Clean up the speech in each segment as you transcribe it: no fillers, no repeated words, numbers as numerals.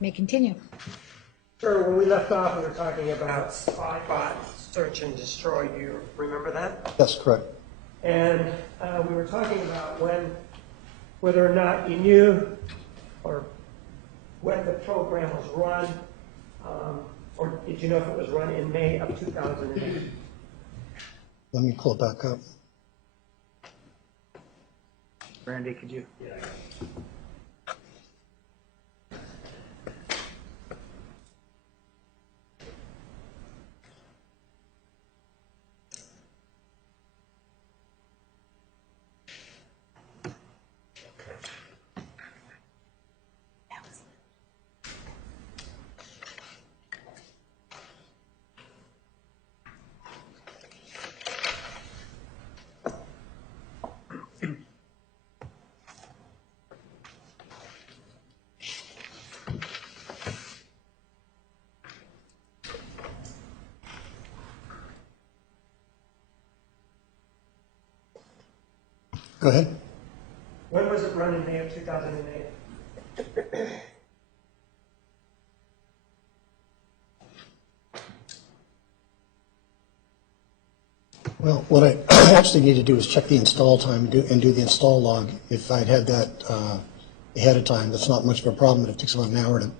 may continue. Sure, when we left off, we were talking about spy-bot search and destroy. Do you remember that? That's correct. And we were talking about whether or not you knew or when the program was run, or did you know if it was run in May of 2008? Let me pull it back up. Randy, could you? Yeah. Go ahead. When was it run in May of 2008? Well, what I actually need to do is check the install time and do the install log. If I'd had that ahead of time, that's not much of a problem, but it takes about an hour to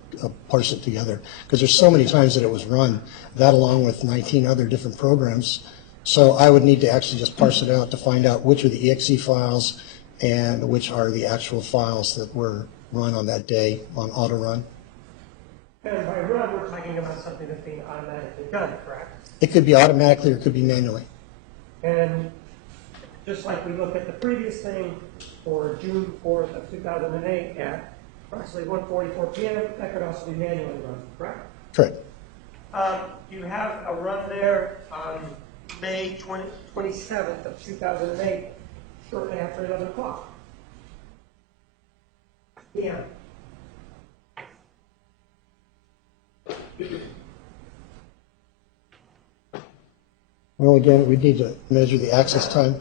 parse it together. Because there's so many times that it was run, that along with 19 other different programs. So I would need to actually just parse it out to find out which are the exe files and which are the actual files that were run on that day on auto run. And by run, we're talking about something that's being automatically done, correct? It could be automatically or it could be manually. And just like we looked at the previous thing for June 4th of 2008 at approximately 1:44 p.m., that could also be manually run, correct? Correct. You have a run there on May 27th of 2008, shortly after 11 o'clock p.m. Well, again, we need to measure the access time.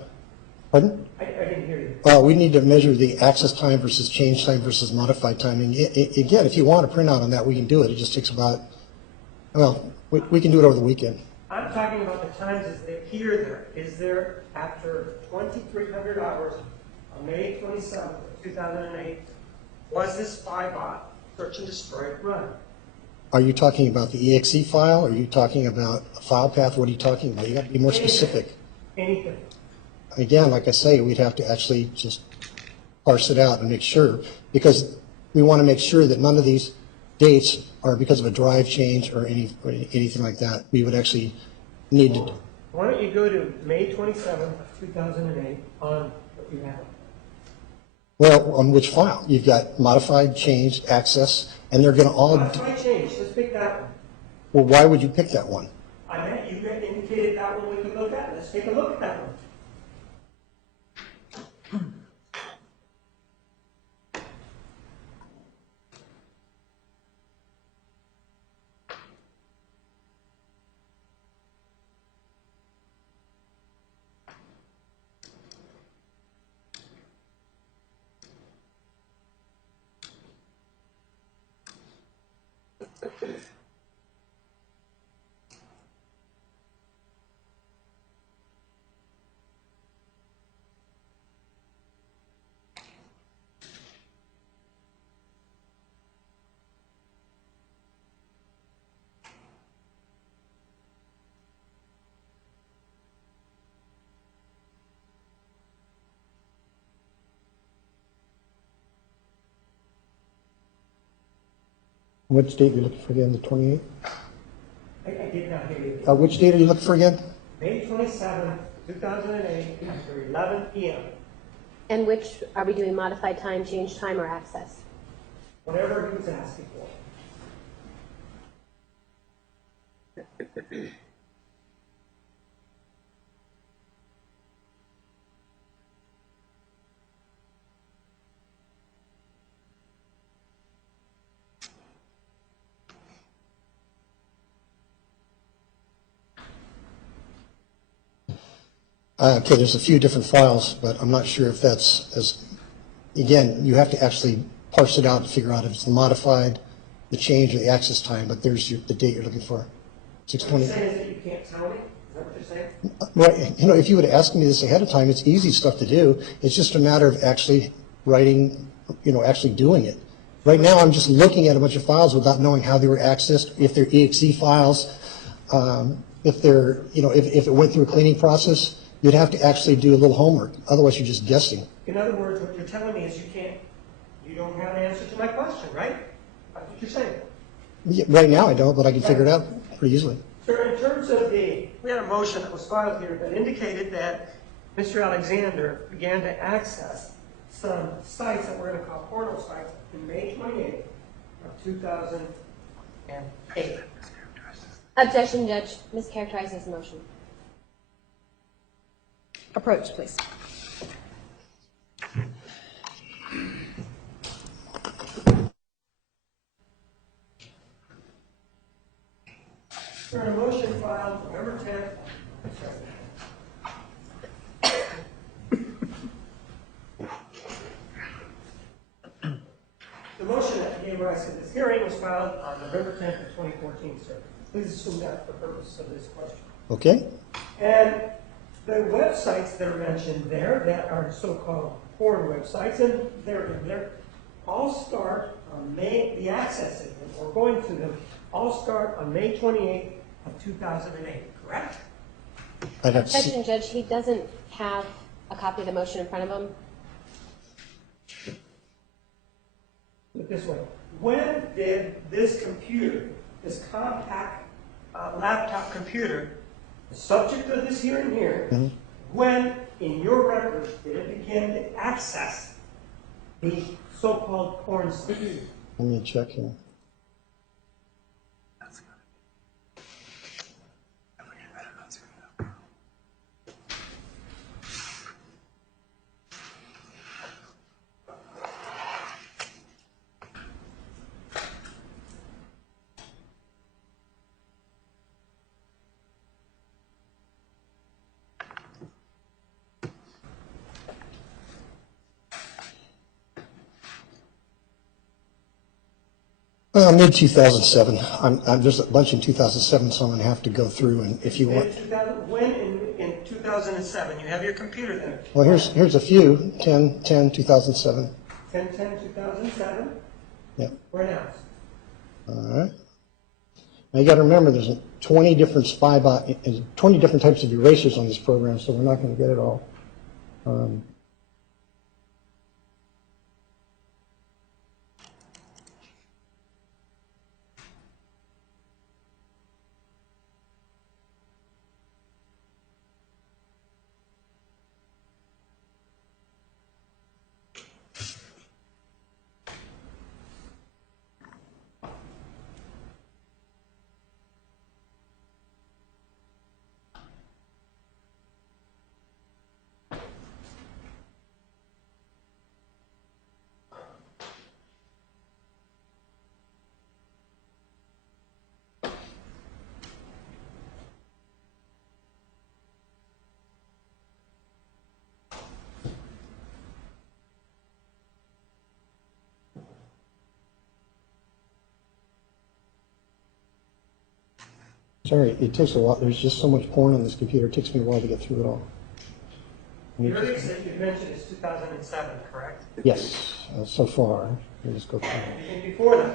Pardon? I didn't hear you. We need to measure the access time versus change time versus modified timing. Again, if you want a printout on that, we can do it. It just takes about, well, we can do it over the weekend. I'm talking about the times as they appear there. Is there, after 2,300 hours on May 27th of 2008, was this spybot search and destroy run? Are you talking about the exe file? Are you talking about a file path? What are you talking about? You got to be more specific. Anything. Again, like I say, we'd have to actually just parse it out and make sure, because we want to make sure that none of these dates are because of a drive change or anything like that. We would actually need to. Why don't you go to May 27th of 2008 on what you have? Well, on which file? You've got modified, changed, access, and they're going to all. Modified change. Let's pick that one. Well, why would you pick that one? I bet you indicated that one we could look at. Let's take a look at that one. Which date are you looking for again? The 28th? I did not hear you. Which date are you looking for again? May 27th, 2008, after 11 p.m. And which, are we doing modified time, change time, or access? Whatever he was asking for. Okay, there's a few different files, but I'm not sure if that's as, again, you have to actually parse it out to figure out if it's modified, the change or the access time, but there's the date you're looking for, What you're 6/20. saying is that you can't tell me? Is that what you're saying? Right, if you would have asked me this ahead of time, it's easy stuff to do. It's just a matter of actually writing, actually doing it. Right now, I'm just looking at a bunch of files without knowing how they were accessed, if they're exe files, if they're, if it went through a cleaning process, you'd have to actually do a little homework. Otherwise, you're just guessing. In other words, what you're telling me is you don't have an answer to my question, right? That's what you're saying. Yeah, right now, I don't, but I can figure it out pretty easily. Sir, in terms of we had a motion that was filed here that indicated that Mr. Alexander began to access some sites that we're going to call portal sites in May 28th of 2008. Objection, Judge. Mischaracterizes the motion. Approach, please. Sir, a motion filed November 10th. The motion that gave rise to this hearing was filed on November 10th of 2014, sir. Please assume that for the purpose of this question. Okay? And the websites that are mentioned there that are so-called porn websites, and they're all start on the accessing them or going to them, all start on May 28th of 2008, correct? I'd have to see. Objection, Judge. He doesn't have a copy of the motion in front of him. Put it this way. When did this computer, this compact laptop computer, the subject of this hearing here, when in your records did it begin to access the so-called porn sites? Let me check here. Mid 2007. There's a bunch in 2007, so I'm going to have to go through. And if you want, When in 2007? You have your computer there. well, here's a few. 10/10/2007. 10/10/2007. Yep. Where now? All right. Now you got to remember, there's 20 different 20 different types of erasers on this program, so we're not going to get it all. Sorry, it takes a while. There's just so much porn on this computer. It takes me a while to get through it all. The earliest that you mentioned is 2007, correct? Yes, so far. Let me just go through. And before that?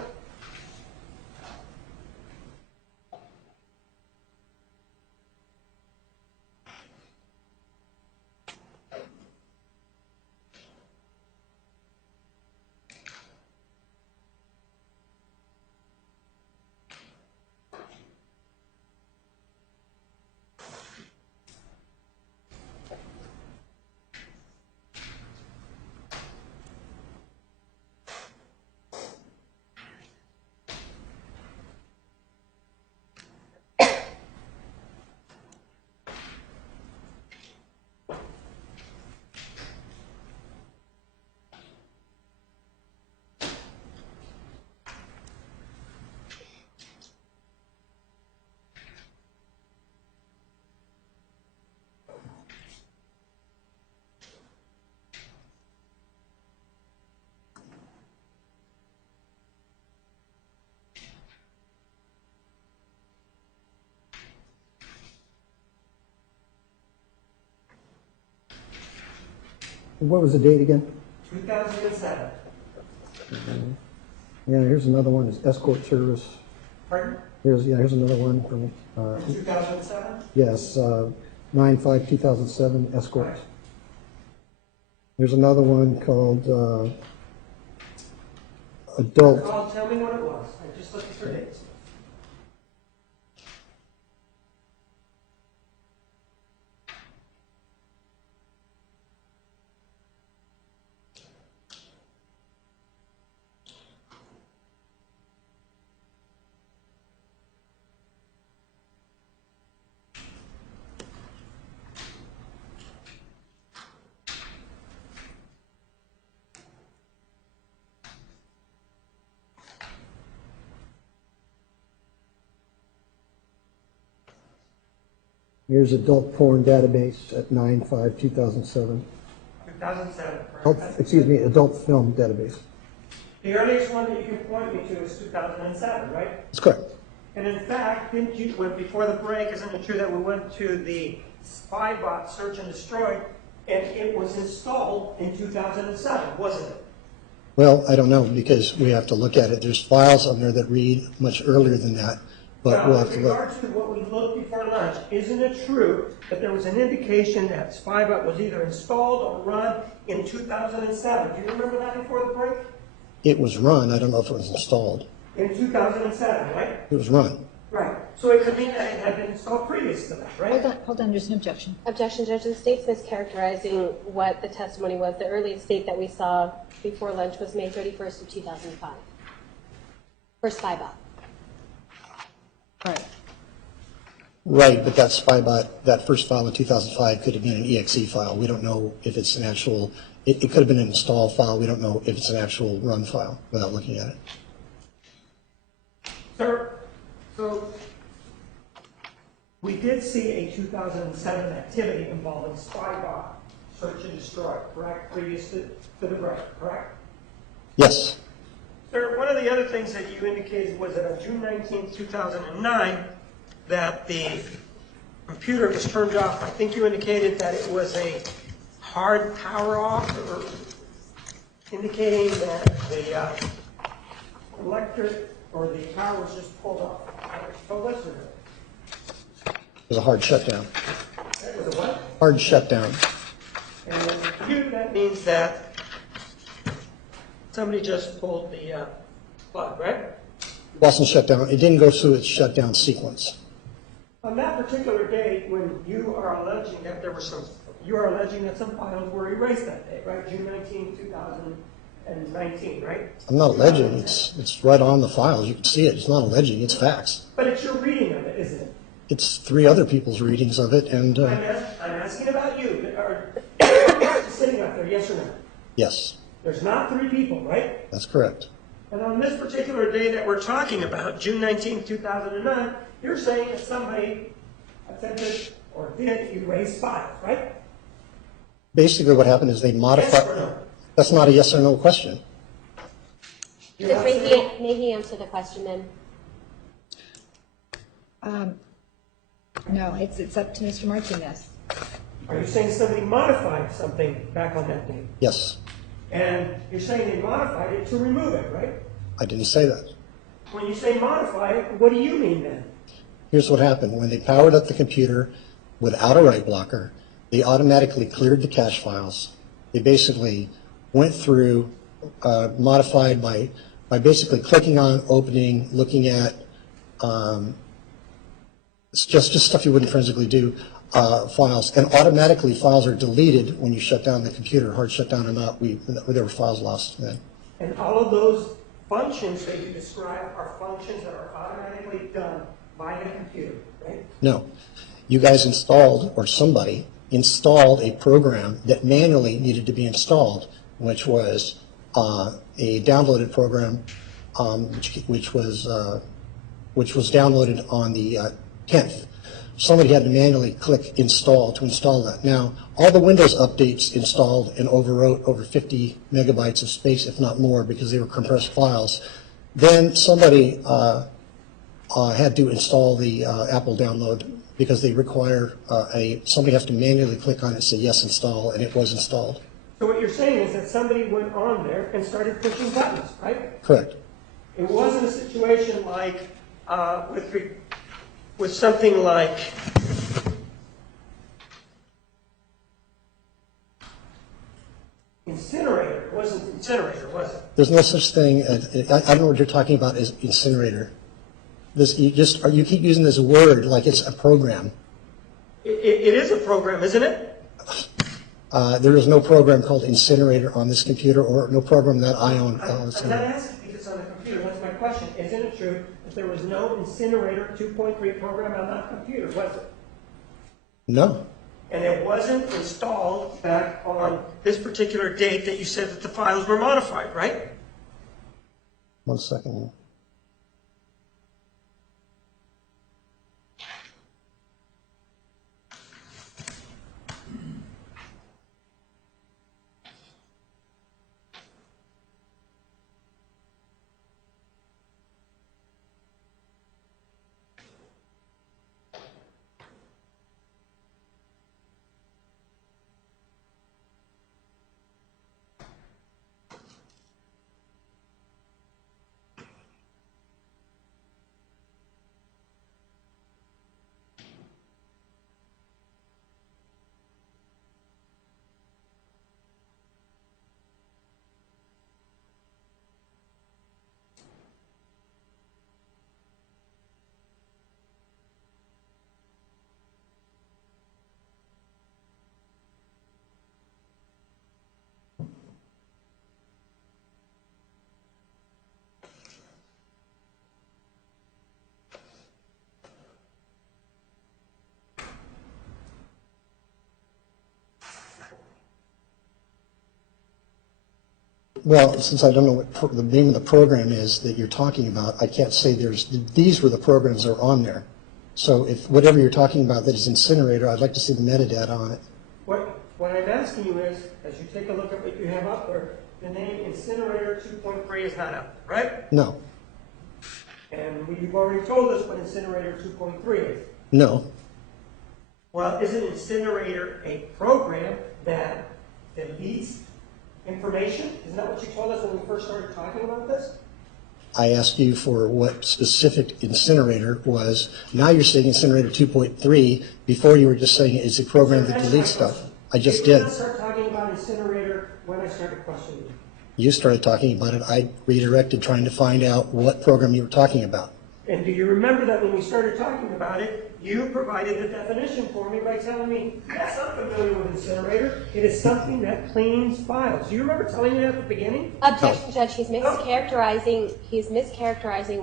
What was the date again? 2007. Yeah, here's another one, is escort service. Pardon? Here's another one from, 2007? yes, 9/5/2007, escort. Right. There's another one called adult. Tell me what it was. I just looked for dates. Here's adult porn database at 9/5/2007. 2007. Excuse me, adult film database. The earliest one that you can point me to is 2007, right? That's correct. And in fact, didn't you, when before the break, isn't it true that we went to the SpyBot search and destroy, and it was installed in 2007, wasn't it? Well, I don't know, because we have to look at it. There's files on there that read much earlier than that, but we'll Now, have with to look. regards to what we looked before lunch, isn't it true that there was an indication that SpyBot was either installed or run in 2007? Do you remember that before the break? It was run, I don't know if it was installed. In 2007, right? It was run. Right. So it could mean that it had been installed previous to that, right? Hold on, there's an objection. Objection, Judge. The state's mischaracterizing what the testimony was. The earliest date that we saw before lunch was May 31st of 2005 for SpyBot. Right. Right, but that SpyBot, that first file in 2005 could have been an EXE file. We don't know if it's an actual, it could have been an install file. We don't know if it's an actual run file without looking at it. Sir, so we did see a 2007 activity involving SpyBot, search and destroy, correct? Previous to the break, correct? Yes, Sir, one of the other things that you indicated was that on June 19th, 2009, that the computer was turned off. I think you indicated that it was a hard power off, or indicating that the electric or the power was just pulled off. So listen, it was a hard shutdown. that was a what? Hard shutdown. And for you, that means that somebody just pulled the plug, right? It wasn't shut down. It didn't go through its shutdown sequence. On that particular day, when you are alleging that you are alleging that some files were erased that day, right? June 19, 2019, right? I'm not alleging. It's right on the files. You can see it. It's not alleging. It's facts. But it's your reading of it, isn't it? It's three other people's readings of it, and I'm asking about you. Are sitting up there, yes or no? yes, There's not three people, right? that's correct. And on this particular day that we're talking about, June 19, 2009, you're saying that somebody attempted or did erase files, right? Basically, what happened is they modified. Yes or no? That's not a yes or no question. You're not May saying- may he answer the question then? No, it's up to Mr. Martinez. Are you saying somebody modified something back on that day? Yes, And you're saying they modified it to remove it, right? I didn't say that. When you say modify it, what do you mean then? Here's what happened. When they powered up the computer without a write blocker, they automatically cleared the cache files. They basically went through, modified by basically clicking on, opening, looking at, it's just stuff you wouldn't forensically do, files. And automatically files are deleted when you shut down the computer, hard shutdown or not. There were files lost then. And all of those functions that you describe are functions that are automatically done by the computer, right? No. You guys installed, or somebody installed a program that manually needed to be installed, which was a downloaded program, which was downloaded on the 10th. Somebody had to manually click install to install that. Now, all the Windows updates installed and overwrote over 50 megabytes of space, if not more, because they were compressed files. Then somebody had to install the Apple download because they require somebody has to manually click on it and say yes, install, and it was installed. So what you're saying is that somebody went on there and started pushing buttons, right? Correct. It wasn't a situation like with something like incinerator. It wasn't incinerator, was it? There's no such thing as, I don't know what you're talking about as incinerator. You keep using this word like it's a program. It is a program, isn't it? There is no program called incinerator on this computer, or no program that I own. I'm not asking if it's on the computer. That's my question. Isn't it true that there was no incinerator 2.3 program on that computer, was it? No. And it wasn't installed back on this particular date that you said that the files were modified, right? 1 second. Well, since I don't know what the name of the program is that you're talking about, I can't say these were the programs that are on there. So if whatever you're talking about that is incinerator, I'd like to see the metadata on it. What I'm asking you is, as you take a look at what you have up there, the name incinerator 2.3 is not up, right? No. And you've already told us what incinerator 2.3 is. No. Well, isn't incinerator a program that deletes information? Isn't that what you told us when we first started talking about this? I asked you for what specific incinerator was. Now you're saying incinerator 2.3. Before you were just saying it's a program that deletes stuff. I just did. You did start talking about incinerator when I started questioning you. You started talking about it. I redirected trying to find out what program you were talking about. And do you remember that when we started talking about it, you provided the definition for me by telling me, yes, I'm familiar with incinerator. It is something that cleans files. Do you remember telling me that at the beginning? Objection, Judge. He's mischaracterizing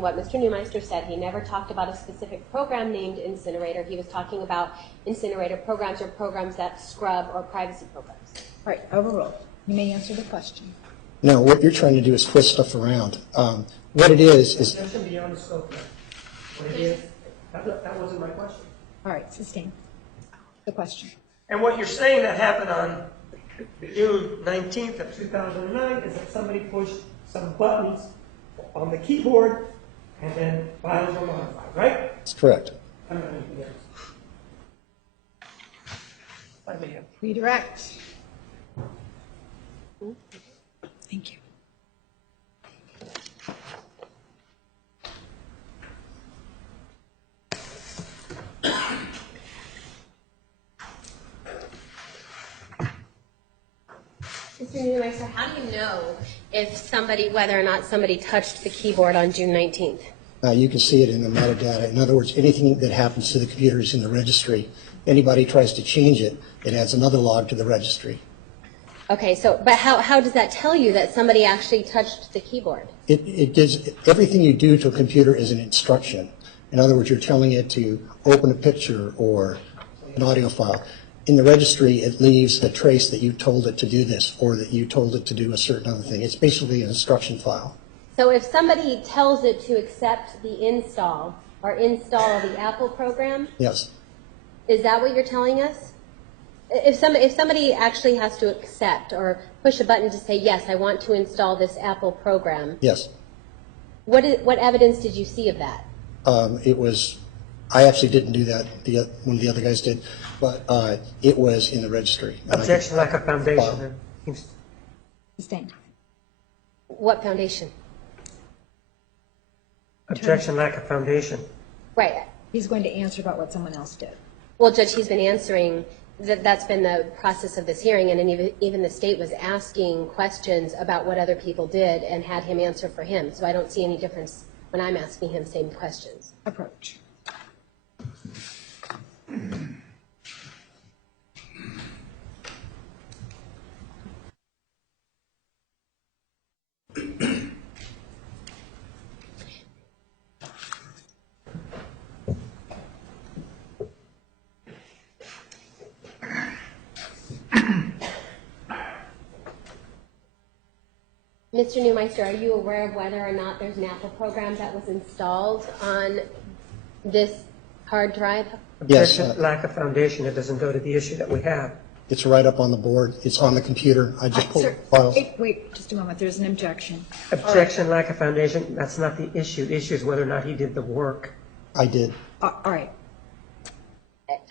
what Mr. Neumeister said. He never talked about a specific program named incinerator. He was talking about incinerator programs or programs that scrub or privacy programs. All right, overruled. You may answer the question. Now, what you're trying to do is twist stuff around. What it is Objection beyond the scope. What it is, that wasn't my question. All right, sustain the question. And what you're saying that happened on June 19th of 2009 is that somebody pushed some buttons on the keyboard and then files were modified, right? That's correct. I don't know anything else. I may have. Redirect. Thank you. Mr. Neumeister, how do you know whether or not somebody touched the keyboard on June 19th? You can see it in the metadata. In other words, anything that happens to the computer is in the registry. Anybody tries to change it, it adds another log to the registry. Okay, but how does that tell you that somebody actually touched the keyboard? It gives everything you do to a computer is an instruction. In other words, you're telling it to open a picture or an audio file. In the registry, it leaves a trace that you told it to do this or that you told it to do a certain other thing. It's basically an instruction file. So if somebody tells it to accept the install or install the Apple program, Yes. is that what you're telling us? If somebody actually has to accept or push a button to say, yes, I want to install this Apple program, Yes. what evidence did you see of that? I actually didn't do that. One of the other guys did, but it was in the registry. Objection, lack of foundation. Sustained. What foundation? Objection, lack of foundation. Right. He's going to answer about what someone else did. Well, Judge, he's been answering, that's been the process of this hearing, and then even the state was asking questions about what other people did and had him answer for him. So I don't see any difference when I'm asking him same questions. Approach. Mr. Neumeister, are you aware of whether or not there's an Apple program that was installed on this hard drive? Yes, Objection, lack of foundation. It doesn't go to the issue that we have. it's right up on the board. It's on the computer. I just pulled Sir, the files. wait just a moment. There's an objection. Objection, lack of foundation. That's not the issue. The issue is whether or not he did the work. I did. All right.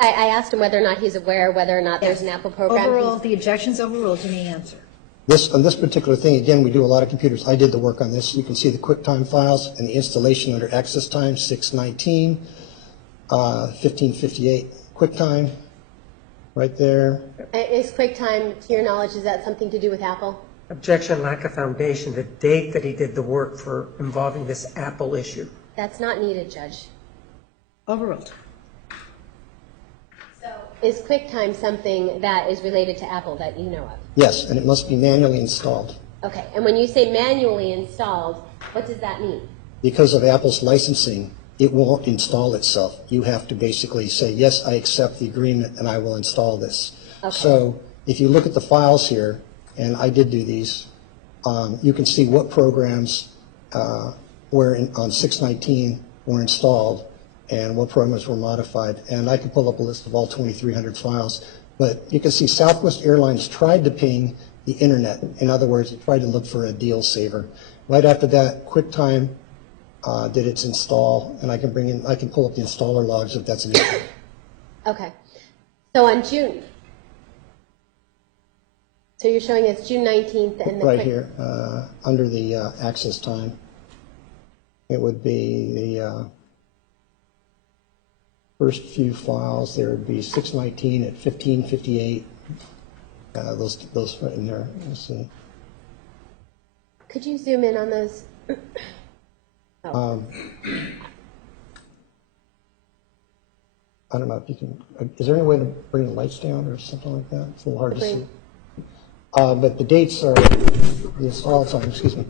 I asked him whether or not he's aware whether or not there's an Apple program. Overruled. The objection's overruled. You may answer. On this particular thing, again, we do a lot of computers. I did the work on this. You can see the QuickTime files and the installation under access time, 619, 1558 QuickTime, right there. Is QuickTime, to your knowledge, is that something to do with Apple? Objection, lack of foundation. The date that he did the work for involving this Apple issue. That's not needed, Judge. Overruled. So is QuickTime something that is related to Apple that you know of? Yes, and it must be manually installed. Okay, and when you say manually installed, what does that mean? Because of Apple's licensing, it won't install itself. You have to basically say, yes, I accept the agreement and I will install this. Okay. So if you look at the files here, and I did do these, you can see what programs on 619 were installed and what programs were modified. And I can pull up a list of all 2,300 files. But you can see Southwest Airlines tried to ping the internet. In other words, it tried to look for a deal saver. Right after that, QuickTime did its install, and I can pull up the installer logs if that's an issue. Okay. So on June, so you're showing us June 19th and the Right here, under the access time, it would be the first few files. There would be 619 at 1558. Those right in there. Let's see. Could you zoom in on those? I don't know if you can. Is there any way to bring the lights down or something like that? It's a little hard to see. But the dates are, the install time, excuse me,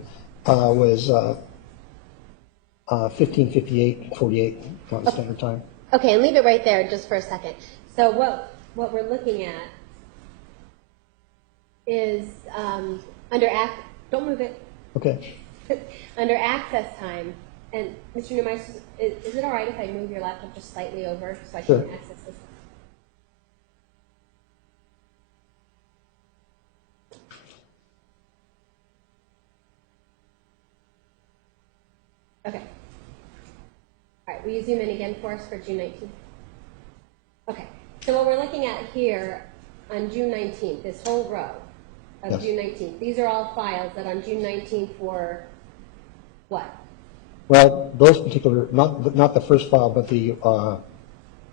was 1558, 48 Mountain Standard Time. Okay, and leave it right there just for a second. So what we're looking at is don't move it, Okay. under access time. And Mr. Neumeister, is it all right if I move your laptop just slightly over so I Sure. can access this? Okay. All right, will you zoom in again for us for June 19th? Okay, so what we're looking at here on June 19th, this whole row of Yes. June 19th, these are all files that on June 19th were what? Well, those particular, not the first file, but the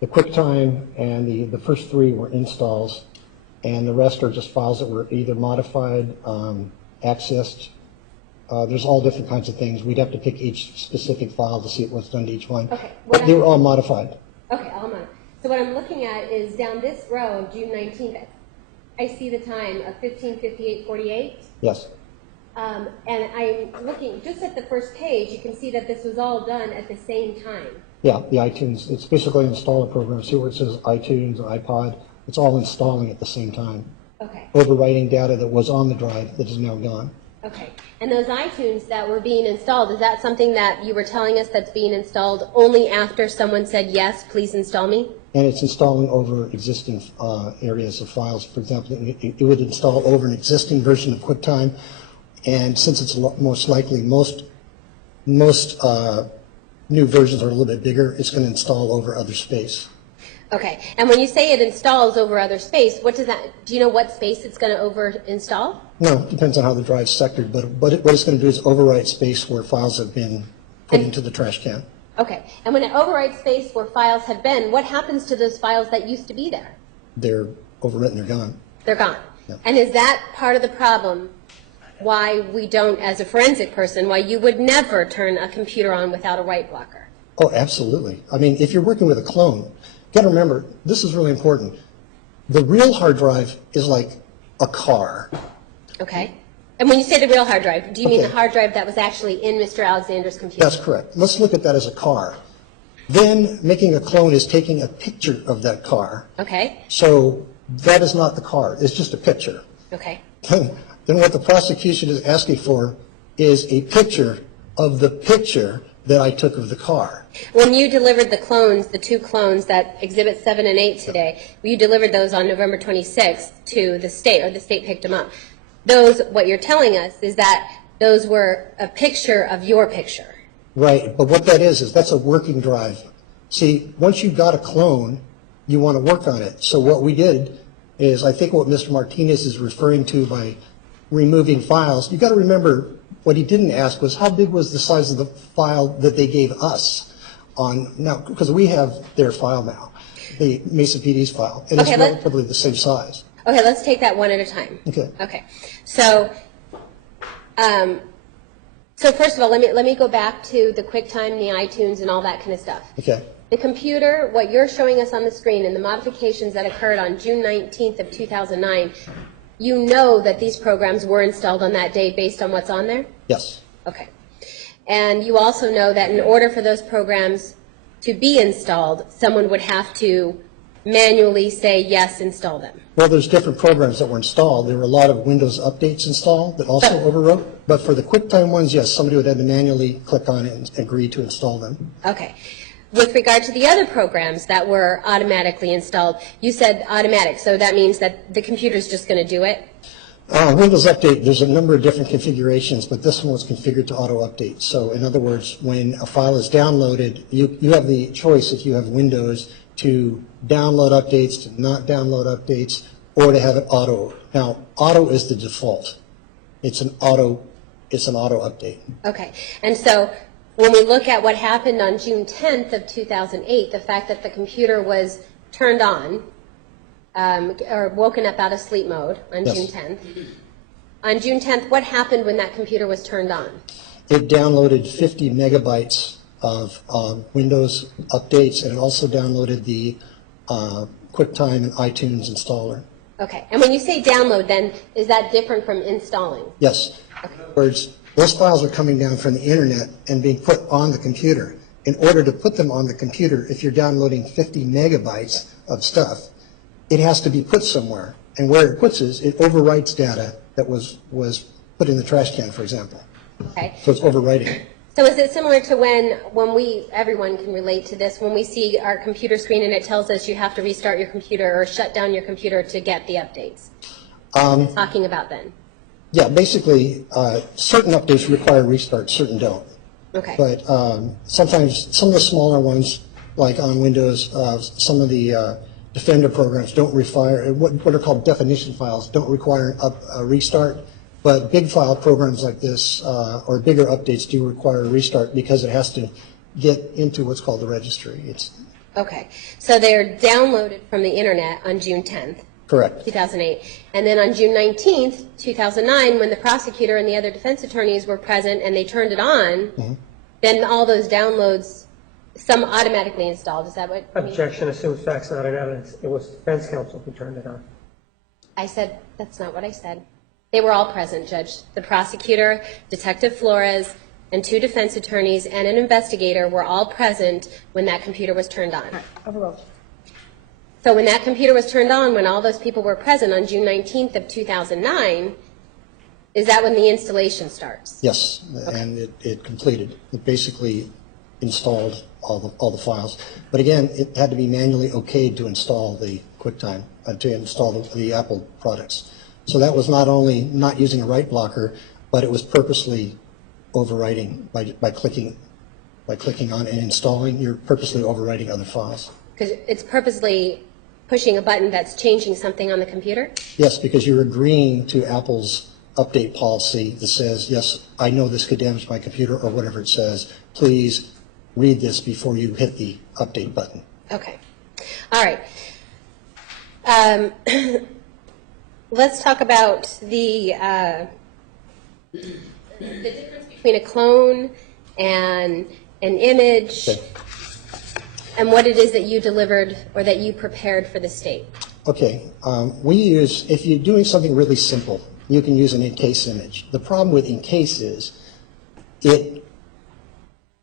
QuickTime and the first three were installs, and the rest are just files that were either modified, accessed. There's all different kinds of things. We'd have to pick each specific file to see what's done to each one. Okay, But they were all modified. Okay, all mine. So what I'm looking at is down this row of June 19th, I see the time of 15:58:48. Yes. And I'm looking just at the first page, you can see that this was all done at the same time. Yeah, the iTunes. It's basically an installer program. See where it says iTunes, iPod. It's all installing at the same time. Okay, Overwriting data that was on the drive that is now gone. okay. And those iTunes that were being installed, is that something that you were telling us that's being installed only after someone said, yes, please install me? And it's installing over existing areas of files. For example, it would install over an existing version of QuickTime. And since it's most likely most new versions are a little bit bigger, it's going to install over other space. Okay, and when you say it installs over other space, what does that, do you know what space it's going to over install? No, it depends on how the drive's sectored, but what it's going to do is overwrite space where files have been put into the trash can. Okay, and when it overwrites space where files have been, what happens to those files that used to be there? They're overwritten, they're gone. They're gone. Yep. And is that part of the problem why we don't, as a forensic person, why you would never turn a computer on without a write blocker? Oh, absolutely. I mean, if you're working with a clone, you got to remember, this is really important. The real hard drive is like a car. Okay. And when you say the real hard drive, do you mean the Okay. hard drive that was actually in Mr. Alexander's computer? That's correct. Let's look at that as a car. Then making a clone is taking a picture of that car. Okay. So that is not the car. It's just a picture. Okay. Then what the prosecution is asking for is a picture of the picture that I took of the car. When you delivered the clones, the two clones that Exhibit 7 and 8 today, you delivered those on November 26th to the state, or the state picked them up. Those, what you're telling us is that those were a picture of your picture. Right, but what that is that's a working drive. See, once you've got a clone, you want to work on it. So what we did is, I think what Mr. Martinez is referring to by removing files, you got to remember what he didn't ask was how big was the size of the file that they gave us on, now, because we have their file now, the Mesa PD's file, and it's Okay, relatively the same size. Okay, let's take that one at a time. Okay. Okay. So, so first of all, let me go back to the QuickTime, the iTunes, and all that kind of stuff. Okay. The computer, what you're showing us on the screen, and the modifications that occurred on June 19th of 2009, you know that these programs were installed on that day based on what's on there? Yes. Okay. And you also know that in order for those programs to be installed, someone would have to manually say, yes, install them. Well, there's different programs that were installed. There were a lot of Windows updates installed that also overwrote. But for the QuickTime ones, yes, somebody would have to manually click on it and agree to install them. Okay. With regard to the other programs that were automatically installed, you said automatic, so that means that the computer's just going to do it? Windows Update, there's a number of different configurations, but this one was configured to auto-update. So in other words, when a file is downloaded, you have the choice, if you have Windows, to download updates, to not download updates, or to have it auto. Now, auto is the default. It's an auto update. Okay. And so when we look at what happened on June 10th of 2008, the fact that the computer was turned on, or woken up out of sleep mode on Yes. June 10th. On June 10th, what happened when that computer was turned on? It downloaded 50 megabytes of Windows updates, and it also downloaded the QuickTime and iTunes installer. Okay. And when you say download, then, is that different from installing? Yes. In other words, those files are coming down from the internet and being put on the computer. In order to put them on the computer, if you're downloading 50 megabytes of stuff, it has to be put somewhere. And where it puts it overwrites data that was put in the trash can, for example. Okay. So it's overwriting. So is it similar to when we, everyone can relate to this, when we see our computer screen and it tells us you have to restart your computer or shut down your computer to get the updates? Talking about then. Yeah, basically, certain updates require restart, certain don't. Okay. But sometimes, some of the smaller ones, like on Windows, some of the Defender programs don't require, what are called definition files, don't require a restart. But big file programs like this, or bigger updates, do require a restart because it has to get into what's called the registry. It's Okay. So they're downloaded from the internet on June 10th. correct. 2008. And then on June 19th, 2009, when the prosecutor and the other defense attorneys were present and they turned it on, then all those downloads, some automatically installed. Is that what you mean? Objection assumes facts not in evidence. It was defense counsel who turned it on. I said, that's not what I said. They were all present, Judge. The prosecutor, Detective Flores, and two defense attorneys and an investigator were all present when that computer was turned on. All right, overruled. So when that computer was turned on, when all those people were present on June 19th of 2009, is that when the installation starts? Yes, and it completed. It basically installed all the files. But again, it had to be manually okayed to install the QuickTime, to install the Apple products. So that was not only not using a write blocker, but it was purposely overwriting by clicking on and installing. You're purposely overwriting other files. Because it's purposely pushing a button that's changing something on the computer? Yes, because you're agreeing to Apple's update policy that says, yes, I know this could damage my computer, or whatever it says. Please read this before you hit the update button. Okay. All right. Let's talk about the difference between a clone and an image, Okay. and what it is that you delivered or that you prepared for the state. Okay, we use, if you're doing something really simple, you can use an encase image. The problem with encase is,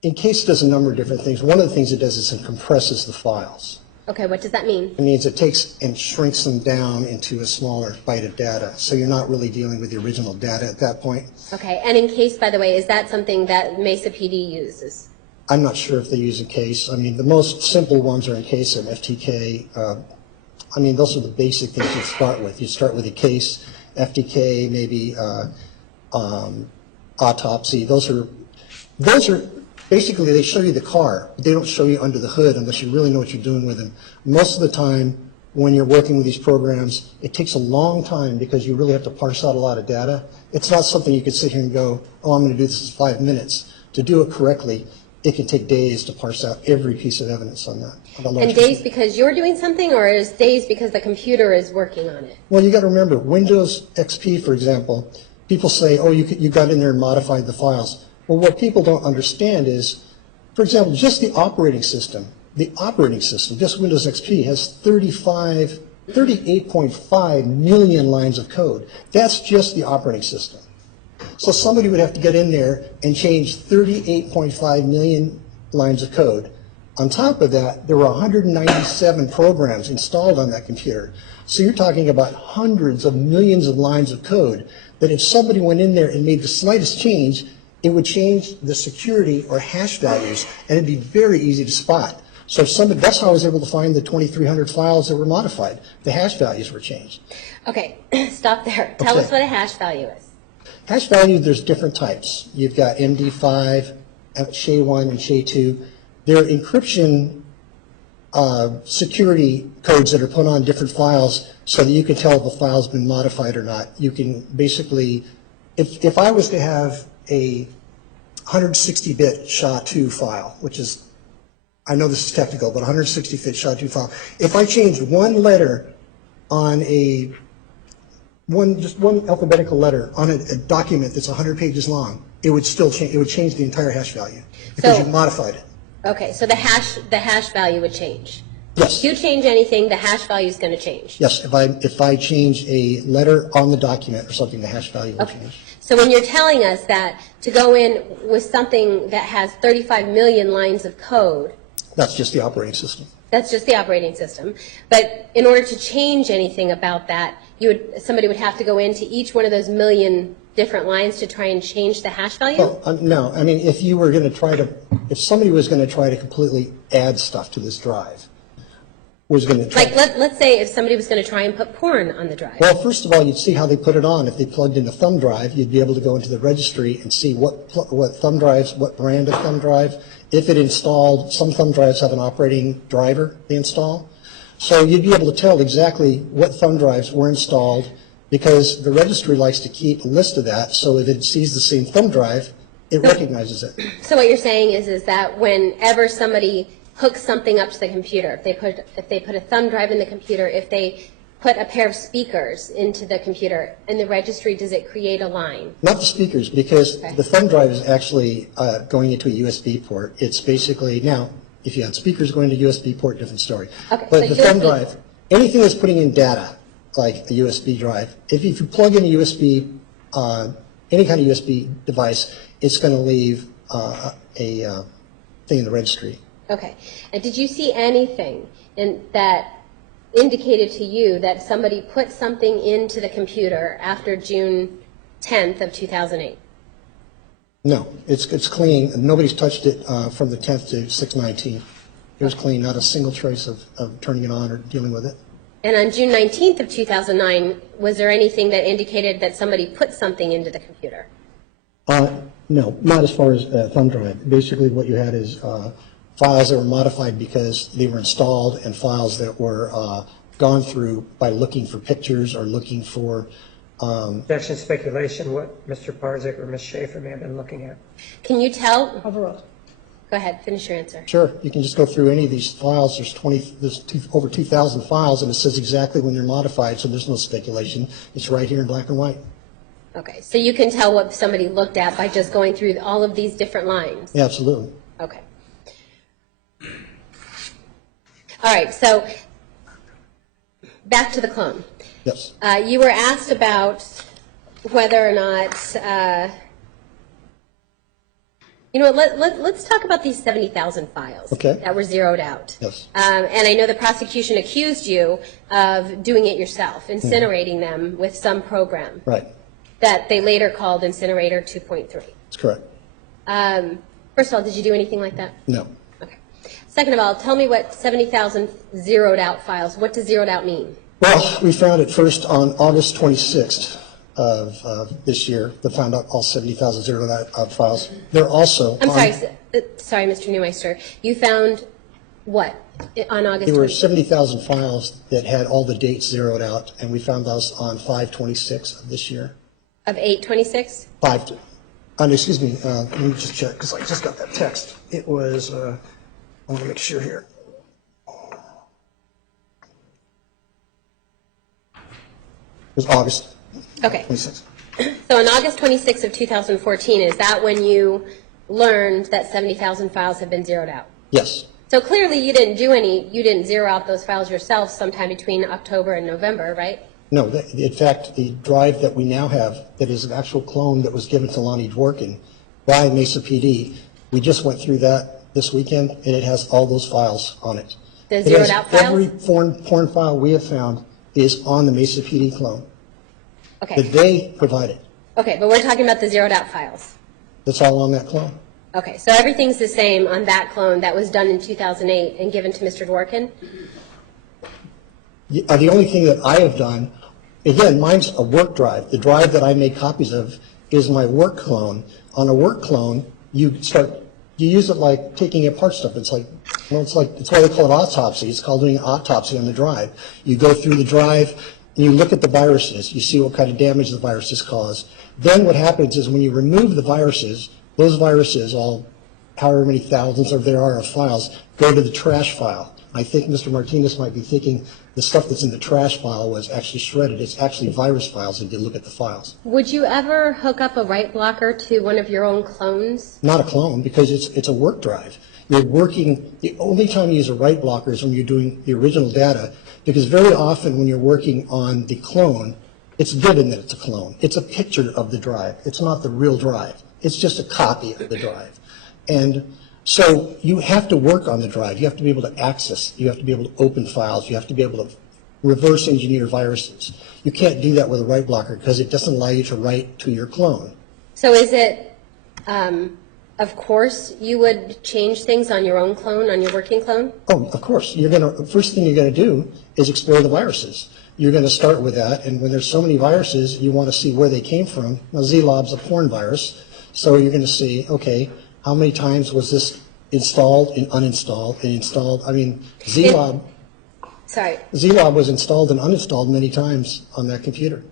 encase does a number of different things. One of the things it does is it compresses the files. Okay, what does that mean? It means it takes and shrinks them down into a smaller byte of data, so you're not really dealing with the original data at that point. Okay, and encase, by the way, is that something that Mesa PD uses? I'm not sure if they use encase. I mean, the most simple ones are encase and FTK. I mean, those are the basic things you start with. You start with encase, FTK, maybe autopsy. Those are basically, they show you the car, but they don't show you under the hood unless you really know what you're doing with them. Most of the time, when you're working with these programs, it takes a long time because you really have to parse out a lot of data. It's not something you could sit here and go, oh, I'm going to do this in 5 minutes. To do it correctly, it can take days to parse out every piece of evidence on that. And days because you're doing something, or is days because the computer is working on it? Well, you got to remember, Windows XP, for example, people say, oh, you got in there and modified the files. Well, what people don't understand is, for example, just the operating system, just Windows XP has 38.5 million lines of code. That's just the operating system. So somebody would have to get in there and change 38.5 million lines of code. On top of that, there were 197 programs installed on that computer. So you're talking about hundreds of millions of lines of code that if somebody went in there and made the slightest change, it would change the security or hash values, and it'd be very easy to spot. So if somebody, that's how I was able to find the 2,300 files that were modified. The hash values were changed. Okay, stop there. Tell us what a hash value is. Hash value, there's different types. You've got MD5, SHA-1, and SHA-2. They're encryption security codes that are put on different files so that you can tell if a file's been modified or not. You can basically, if I was to have a 160-bit SHA-2 file, which is, I know this is technical, but 160-bit SHA-2 file, if I changed one letter on just one alphabetical letter on a document that's 100 pages long, it would still change. It would change the entire hash value because you've modified it. Okay, so the hash value would change. Yes. If you change anything, the hash value is going to change. Yes. If I change a letter on the document or something, the hash value will change. So when you're telling us that to go in with something that has 35 million lines of code, That's just the operating system. that's just the operating system. But in order to change anything about that, somebody would have to go into each one of those million different lines to try and change the hash value? Well, no. I mean, if somebody was going to try to completely add stuff to this drive, was going to try. Like, let's say if somebody was going to try and put porn on the drive. Well, first of all, you'd see how they put it on. If they plugged in a thumb drive, you'd be able to go into the registry and see what thumb drives, what brand of thumb drive. If it installed, some thumb drives have an operating driver they install. So you'd be able to tell exactly what thumb drives were installed because the registry likes to keep a list of that. So if it sees the same thumb drive, it recognizes it. So what you're saying is that whenever somebody hooks something up to the computer, if they put a thumb drive in the computer, if they put a pair of speakers into the computer, in the registry, does it create a line? Not the speakers, because the thumb drive is actually going into a USB port. It's basically, now, if you had speakers going to USB port, different story. Okay, But so the thumb USB drive, anything that's putting in data, like a USB drive, if you plug in a USB, any kind of USB device, it's going to leave a thing in the registry. Okay. And did you see anything that indicated to you that somebody put something into the computer after June 10th of 2008? No, it's clean. Nobody's touched it from the 10th to 6/19. It was clean, not a single trace of turning it on or dealing with it. And on June 19th of 2009, was there anything that indicated that somebody put something into the computer? No, not as far as thumb drive. Basically, what you had is files that were modified because they were installed, and files that were gone through by looking for pictures or looking for. Objection, speculation, what Mr. Parzak or Ms. Schaefer may have been looking at. Can you tell? Overruled. Go ahead, finish your answer. Sure, you can just go through any of these files. There's over 2,000 files, and it says exactly when they're modified, so there's no speculation. It's right here in black and white. Okay, so you can tell what somebody looked at by just going through all of these different lines? Yeah, absolutely. Okay. All right, so back to the clone. Yes. You were asked about whether or not, let's talk about these 70,000 files Okay. that were zeroed out. Yes. And I know the prosecution accused you of doing it yourself, incinerating them with some program Right. that they later called Incinerator 2.3. That's correct. First of all, did you do anything like that? No. Okay. Second of all, tell me what 70,000 zeroed out files, what does zeroed out mean? Well, we found it first on August 26th of this year. They found out all 70,000 zeroed out files. They're also I'm sorry, sorry, Mr. Neumeister. You found what on August There were 26th? 70,000 files that had all the dates zeroed out, and we found those on 5/26 of this year. Of 8/26? Excuse me, let me just check, because I just got that text. It was, I want to make sure here. It was August Okay. 26th. So on August 26th of 2014, is that when you learned that 70,000 files have been zeroed out? Yes, So clearly you didn't zero out those files yourself sometime between October and November, right? no, in fact, the drive that we now have, that is an actual clone that was given to Lonnie Dworkin by Mesa PD, we just went through that this weekend, and it has all those files on it. The It zeroed has out files? every porn file we have found is on the Mesa PD clone that Okay. they provided. Okay, but we're talking about the zeroed out files. That's all on that clone. Okay, so everything's the same on that clone that was done in 2008 and given to Mr. Dworkin? The only thing that I have done, again, mine's a work drive. The drive that I make copies of is my work clone. On a work clone, you use it like taking apart stuff. It's why they call it autopsy. It's called doing an autopsy on the drive. You go through the drive and you look at the viruses. You see what kind of damage the viruses cause. Then what happens is when you remove the viruses, those viruses, all however many thousands there are of files, go to the trash file. I think Mr. Martinez might be thinking the stuff that's in the trash file was actually shredded. It's actually virus files if you look at the files. Would you ever hook up a write blocker to one of your own clones? Not a clone, because it's a work drive. You're working, the only time you use a write blocker is when you're doing the original data, because very often when you're working on the clone, it's given that it's a clone. It's a picture of the drive. It's not the real drive. It's just a copy of the drive. And so you have to work on the drive. You have to be able to access. You have to be able to open files. You have to be able to reverse engineer viruses. You can't do that with a write blocker because it doesn't allow you to write to your clone. So is it, of course, you would change things on your own clone, on your working clone? Oh, of course. First thing you're going to do is explore the viruses. You're going to start with that, and when there's so many viruses, you want to see where they came from. Now, Z-Lob's a porn virus, so you're going to see, okay, how many times was this installed and uninstalled and installed? I mean, Z-Lob was installed and uninstalled many times on that computer.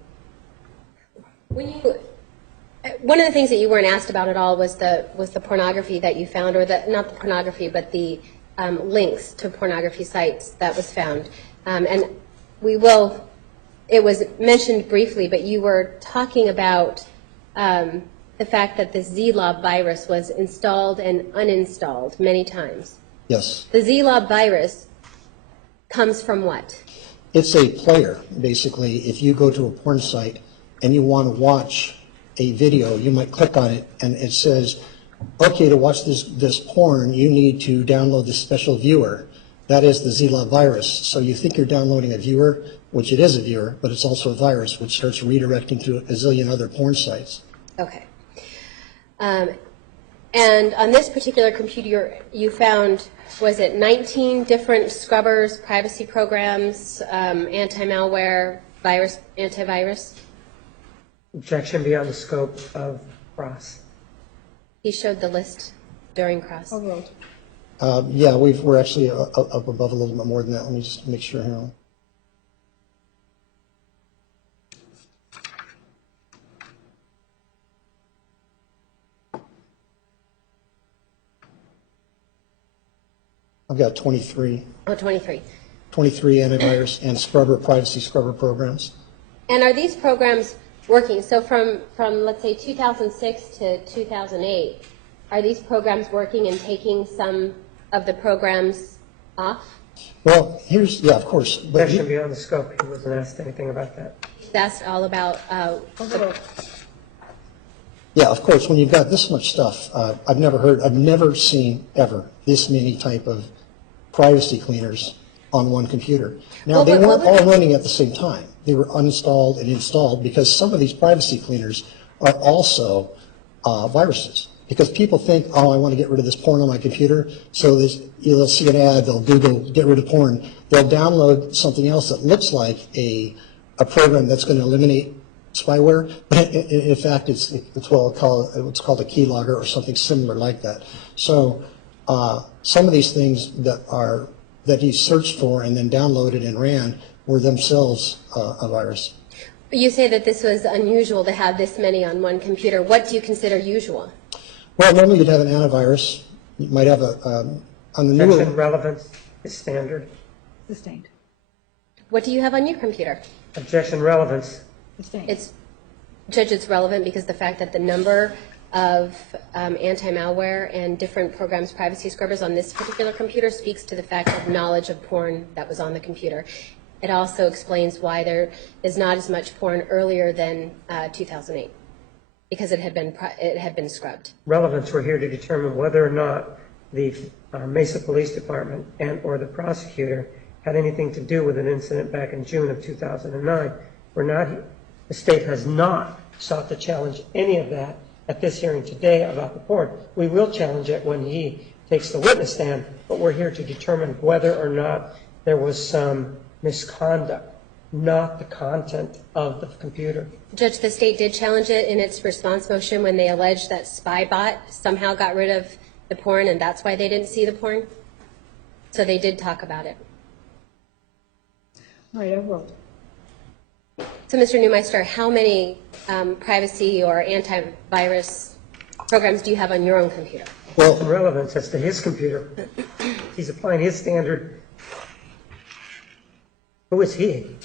One of the things that you weren't asked about at all was the pornography that you found, or not the pornography, but the links to pornography sites that was found. And it was mentioned briefly, but you were talking about the fact that the Z-Lob virus was installed and uninstalled many times. Yes. The Z-Lob virus comes from what? It's a player, basically. If you go to a porn site and you want to watch a video, you might click on it and it says, okay, to watch this porn, you need to download this special viewer. That is the Z-Lob virus. So you think you're downloading a viewer, which it is a viewer, but it's also a virus, which starts redirecting to a zillion other porn sites. Okay. And on this particular computer, you found, was it 19 different scrubbers, privacy programs, anti-malware, antivirus? Objection beyond the scope of cross. He showed the list during cross. Overruled. Yeah, we're actually up above a little bit more than that. Let me just make sure here. I've got 23. Oh, 23. 23 antivirus and privacy scrubber programs. And are these programs working? So from let's say 2006 to 2008, are these programs working and taking some of the programs off? Well, yeah, of course. But Question beyond the scope. He wasn't asked anything about that. That's all about. yeah, of course, when you've got this much stuff, I've never seen ever this many type of privacy cleaners on one computer. Now, they weren't all running at the same time. They were uninstalled and installed because some of these privacy cleaners are also viruses. Because people think, oh, I want to get rid of this porn on my computer, so they'll see an ad, they'll Google get rid of porn, they'll download something else that looks like a program that's going to eliminate spyware, but in fact, it's what's called a keylogger or something similar like that. So some of these things that he searched for and then downloaded and ran were themselves a virus. You say that this was unusual to have this many on one computer. What do you consider usual? Well, normally you'd have an antivirus. You might have on the newer Objection relevance is standard. Sustained. What do you have on your computer? Objection relevance. Sustained. Judge, it's relevant because the fact that the number of anti-malware and different programs, privacy scrubbers on this particular computer speaks to the fact of knowledge of porn that was on the computer. It also explains why there is not as much porn earlier than 2008, because it had been scrubbed. Relevance, we're here to determine whether or not the Mesa Police Department or the prosecutor had anything to do with an incident back in June of 2009. The state has not sought to challenge any of that at this hearing today about the porn. We will challenge it when he takes the witness stand, but we're here to determine whether or not there was some misconduct, not the content of the computer. Judge, the state did challenge it in its response motion when they alleged that Spybot somehow got rid of the porn and that's why they didn't see the porn. So they did talk about it. All right, overruled. So, Mr. Neumeister, how many privacy or antivirus programs do you have on your own computer? Well, Relevance as to his computer. He's applying his standard. Who is he?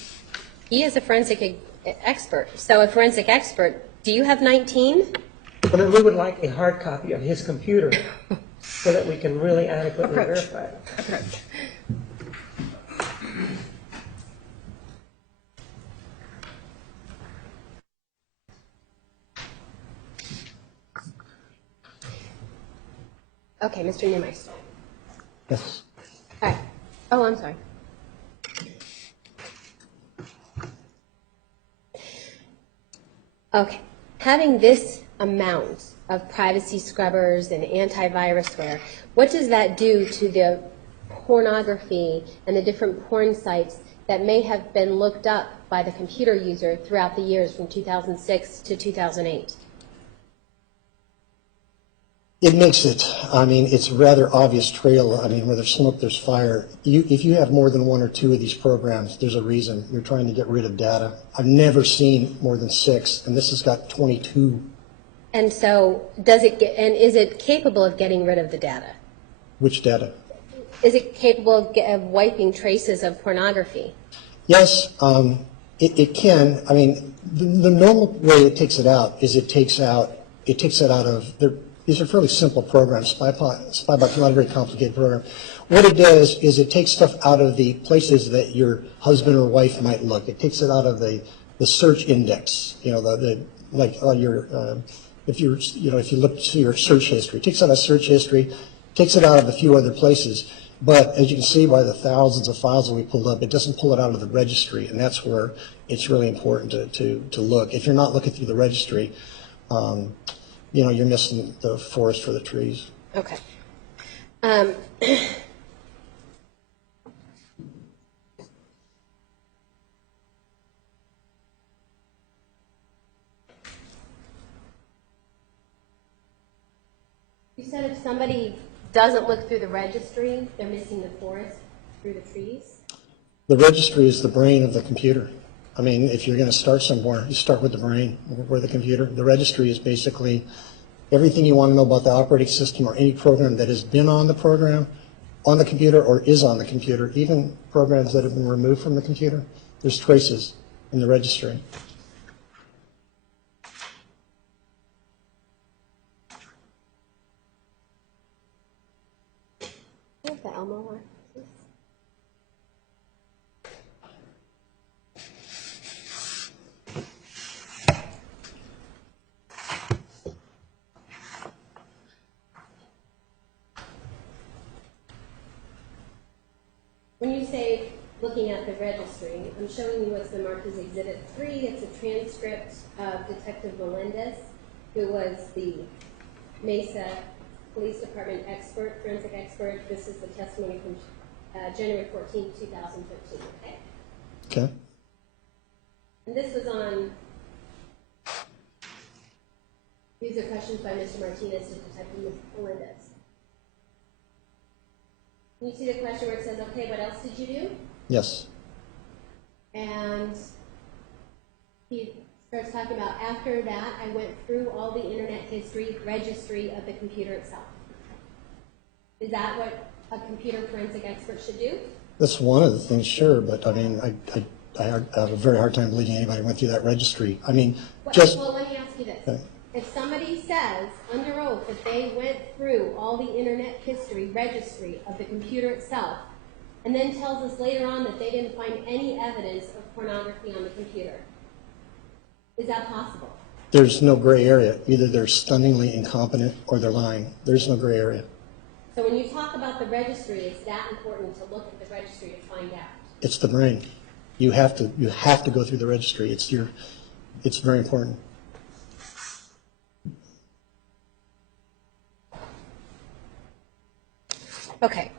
He is a forensic expert. So a forensic expert, do you have 19? Well, then we would like a hard copy of his computer so that we can really adequately verify it. Approach. Okay, Mr. Neumeister. yes. All right. Oh, I'm sorry. Okay. Having this amount of privacy scrubbers and antivirusware, what does that do to the pornography and the different porn sites that may have been looked up by the computer user throughout the years from 2006 to 2008? It makes it, it's a rather obvious trail. Where there's smoke, there's fire. If you have more than one or two of these programs, there's a reason. You're trying to get rid of data. I've never seen more than 6, and this has got 22. And so is it capable of getting rid of the data? Which data? Is it capable of wiping traces of pornography? Yes, it can. The normal way it takes it out is it takes it out of these are fairly simple programs. Spybot's not a very complicated program. What it does is it takes stuff out of the places that your husband or wife might look. It takes it out of the search index. Like on your if you look to your search history, it takes out a search history, takes it out of a few other places. But as you can see by the thousands of files that we pulled up, it doesn't pull it out of the registry, and that's where it's really important to look. If you're not looking through the registry, you're missing the forest for the trees. Okay. You said if somebody doesn't look through the registry, they're missing the forest through the trees? The registry is the brain of the computer. I mean, if you're going to start somewhere, you start with the brain or the computer. The registry is basically everything you want to know about the operating system or any program that has been on the program, on the computer, or is on the computer. Even programs that have been removed from the computer, there's traces in the registry. I have the Elmo one. When you say looking at the registry, I'm showing you what's been marked as Exhibit 3. It's a transcript of Detective Melendez, who was the Mesa Police Department expert, forensic expert. This is the testimony from January 14, 2015. Okay? Okay. And this was on, these are questions by Mr. Martinez to Detective Melendez. You see the question where it says, okay, what else did you do? Yes. And he starts talking about, after that, I went through all the internet history registry of the computer itself. Is that what a computer forensic expert should do? That's one of the things, sure, but I mean, I have a very hard time believing anybody went through that registry. I mean, Well, let me ask you this. Okay. If somebody says under oath that they went through all the internet history registry of the computer itself, and then tells us later on that they didn't find any evidence of pornography on the computer, is that possible? There's no gray area. Either they're stunningly incompetent or they're lying. There's no gray area. So when you talk about the registry, it's that important to look at the registry to find out. It's the brain. You have to go through the registry. It's very important. Okay.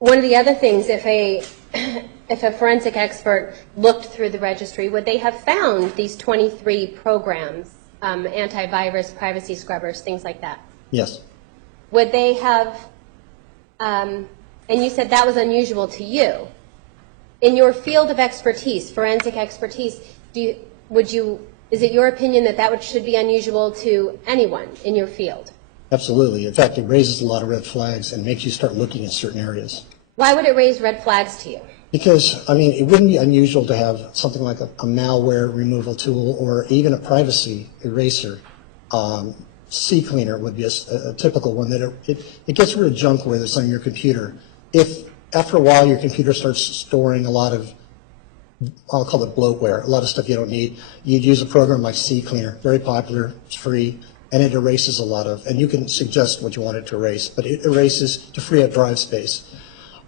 One of the other things, if a forensic expert looked through the registry, would they have found these 23 programs, antivirus, privacy scrubbers, things like that? Yes. Would they have, and you said that was unusual to you. In your field of expertise, forensic expertise, is it your opinion that should be unusual to anyone in your field? Absolutely. In fact, it raises a lot of red flags and makes you start looking at certain areas. Why would it raise red flags to you? Because, I mean, it wouldn't be unusual to have something like a malware removal tool or even a privacy eraser. CCleaner would be a typical one that it gets rid of junkware that's on your computer. If after a while your computer starts storing a lot of, I'll call it bloatware, a lot of stuff you don't need, you'd use a program like CCleaner, very popular, it's free, and it erases a lot of, and you can suggest what you want it to erase, but it erases to free up drive space.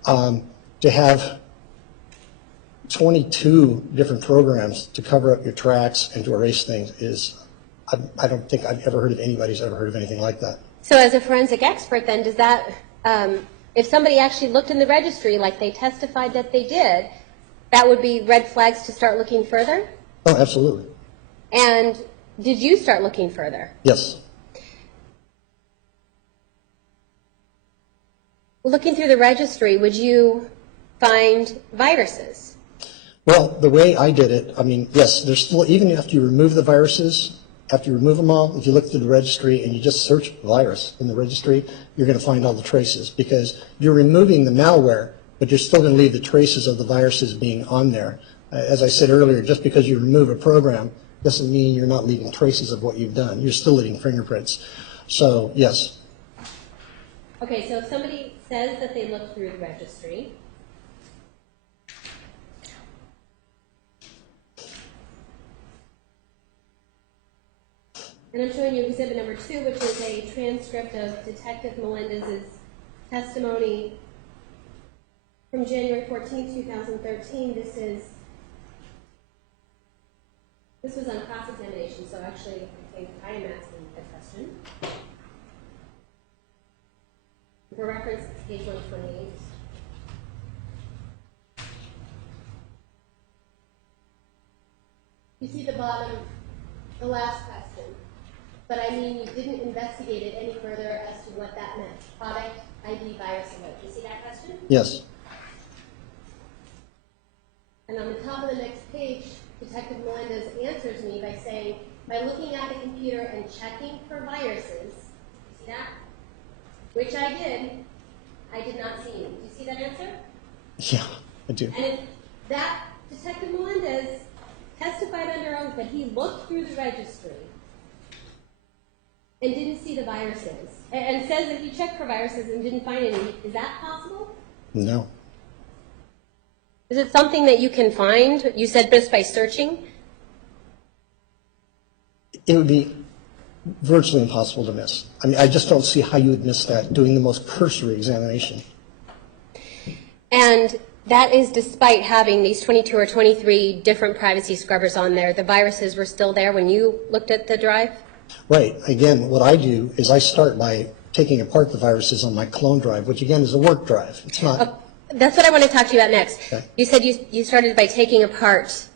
To have 22 different programs to cover up your tracks and to erase things is, I don't think I've ever heard of anybody's ever heard of anything like that. So as a forensic expert then, does that, if somebody actually looked in the registry like they testified that they did, that would be red flags to start looking further? Oh, absolutely. And did you start looking further? Yes. Looking through the registry, would you find viruses? Well, the way I did it, I mean, yes, there's still, even after you remove the viruses, after you remove them all, if you look through the registry and you just search virus in the registry, you're going to find all the traces because you're removing the malware, but you're still going to leave the traces of the viruses being on there. As I said earlier, just because you remove a program doesn't mean you're not leaving traces of what you've done. You're still leaving fingerprints. So, yes. Okay, so if somebody says that they looked through the registry, and I'm showing you exhibit number 2, which is a transcript of Detective Melendez's testimony from January 14, 2013. This was on cross-examination, so actually I think I am asking a question. For reference, page 128. You see the bottom, the last question. But I mean, you didn't investigate it any further as to what that meant. Product ID virus alert. Do you see that question? Yes. And on the top of the next page, Detective Melendez answers me by saying, by looking at the computer and checking for viruses, see that? Which I did not see any. Do you see that answer? Yeah, I do. And if that Detective Melendez testified under oath that he looked through the registry and didn't see the viruses, and says that he checked for viruses and didn't find any, is that possible? No. Is it something that you can find? You said just by searching? It would be virtually impossible to miss. I mean, I just don't see how you would miss that doing the most cursory examination. And that is despite having these 22 or 23 different privacy scrubbers on there. The viruses were still there when you looked at the drive? Right. Again, what I do is I start by taking apart the viruses on my clone drive, which again is a work drive. It's not. That's what I want to talk to you about next. Okay. You said you started by taking apart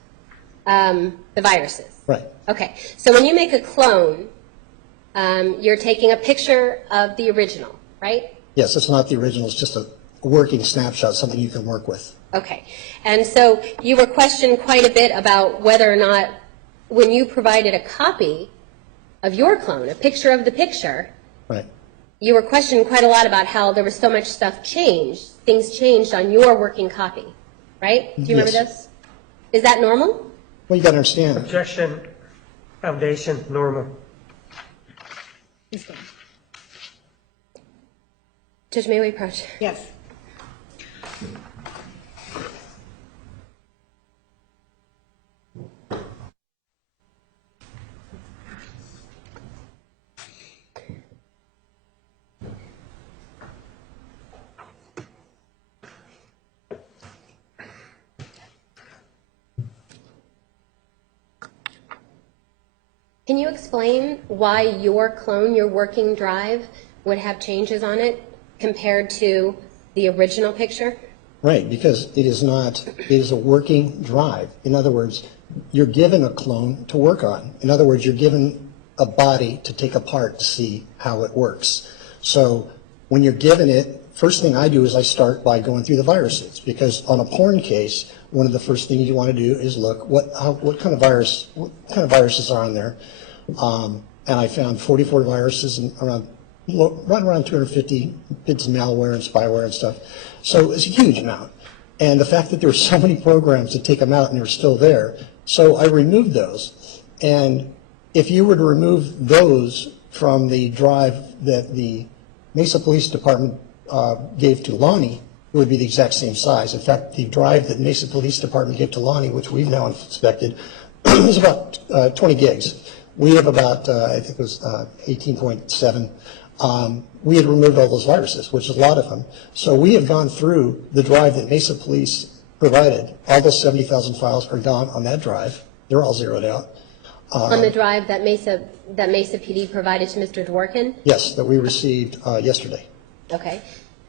the viruses. Right. Okay. So when you make a clone, you're taking a picture of the original, right? Yes, it's not the original. It's just a working snapshot, something you can work with. Okay. And so you were questioned quite a bit about whether or not when you provided a copy of your clone, a picture of the picture, Right. you were questioned quite a lot about how there was so much stuff changed, things changed on your working copy, right? Do you remember Yes. this? Is that normal? Well, you got to understand. Objection, foundation, normal. Please go. Judge, may we approach? Yes. Can you explain why your clone, your working drive, would have changes on it compared to the original picture? Right, because it is not, it is a working drive. In other words, you're given a clone to work on. In other words, you're given a body to take apart to see how it works. So when you're given it, first thing I do is I start by going through the viruses, because on a porn case, one of the first things you want to do is look what kind of viruses are on there. And I found 44 viruses and right around 250 bits of malware and spyware and stuff. So it's a huge amount. And the fact that there were so many programs to take them out and they were still there. So I removed those. And if you were to remove those from the drive that the Mesa Police Department gave to Lonnie, it would be the exact same size. In fact, the drive that Mesa Police Department gave to Lonnie, which we've now inspected, is about 20 gigs. We have about, I think it was 18.7. We had removed all those viruses, which is a lot of them. So we have gone through the drive that Mesa Police provided. All those 70,000 files are gone on that drive. They're all zeroed out. On the drive that Mesa PD provided to Mr. Dworkin? Yes, that we received yesterday. Okay.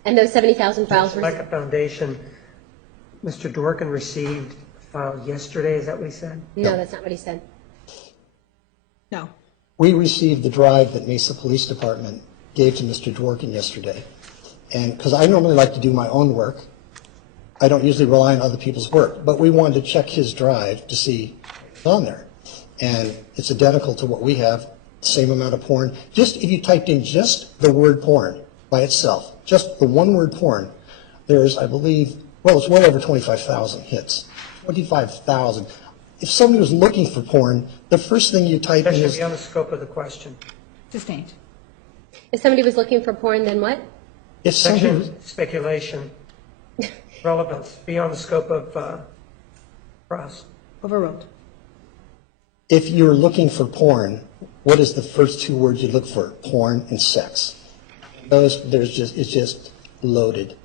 And those 70,000 files were... Like a foundation, Mr. Dworkin received a file yesterday, is that what he said? No, that's not what he said. No. We received the drive that Mesa Police Department gave to Mr. Dworkin yesterday. And because I normally like to do my own work, I don't usually rely on other people's work, but we wanted to check his drive to see what's on there. And it's identical to what we have, same amount of porn. Just if you typed in just the word porn by itself, just the one word porn, there's, I believe, well, it's well over 25,000 hits. 25,000. If somebody was looking for porn, the first thing you type That in should is, be on the scope of the question. Sustained. If somebody was looking for porn, then what? if somebody was, Section, speculation, relevance, beyond the scope of cross. Overruled. if you're looking for porn, what is the first two words you look for? Porn and sex. Those, it's just loaded.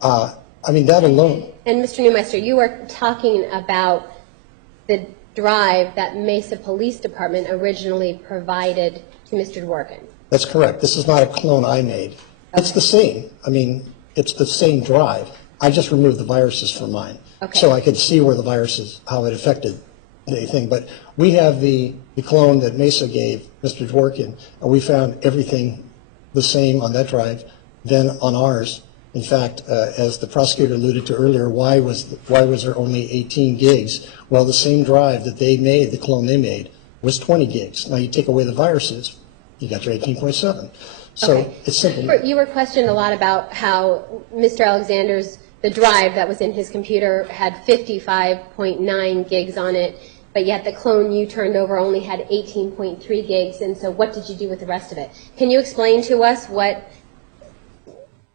I mean, that alone. And Mr. Neumeister, you were talking about the drive that Mesa Police Department originally provided to Mr. Dworkin. That's correct. This is not a clone I made. It's the same. I mean, it's the same drive. I just removed the viruses from mine. Okay. So I could see where the viruses, how it affected the thing, but we have the clone that Mesa gave Mr. Dworkin, and we found everything the same on that drive than on ours. In fact, as the prosecutor alluded to earlier, why was there only 18 gigs? Well, the same drive that they made, the clone they made, was 20 gigs. Now you take away the viruses, you got your 18.7. So Okay. it's simple. You were questioned a lot about how Mr. Alexander's, the drive that was in his computer had 55.9 gigs on it, but yet the clone you turned over only had 18.3 gigs, and so what did you do with the rest of it? Can you explain to us what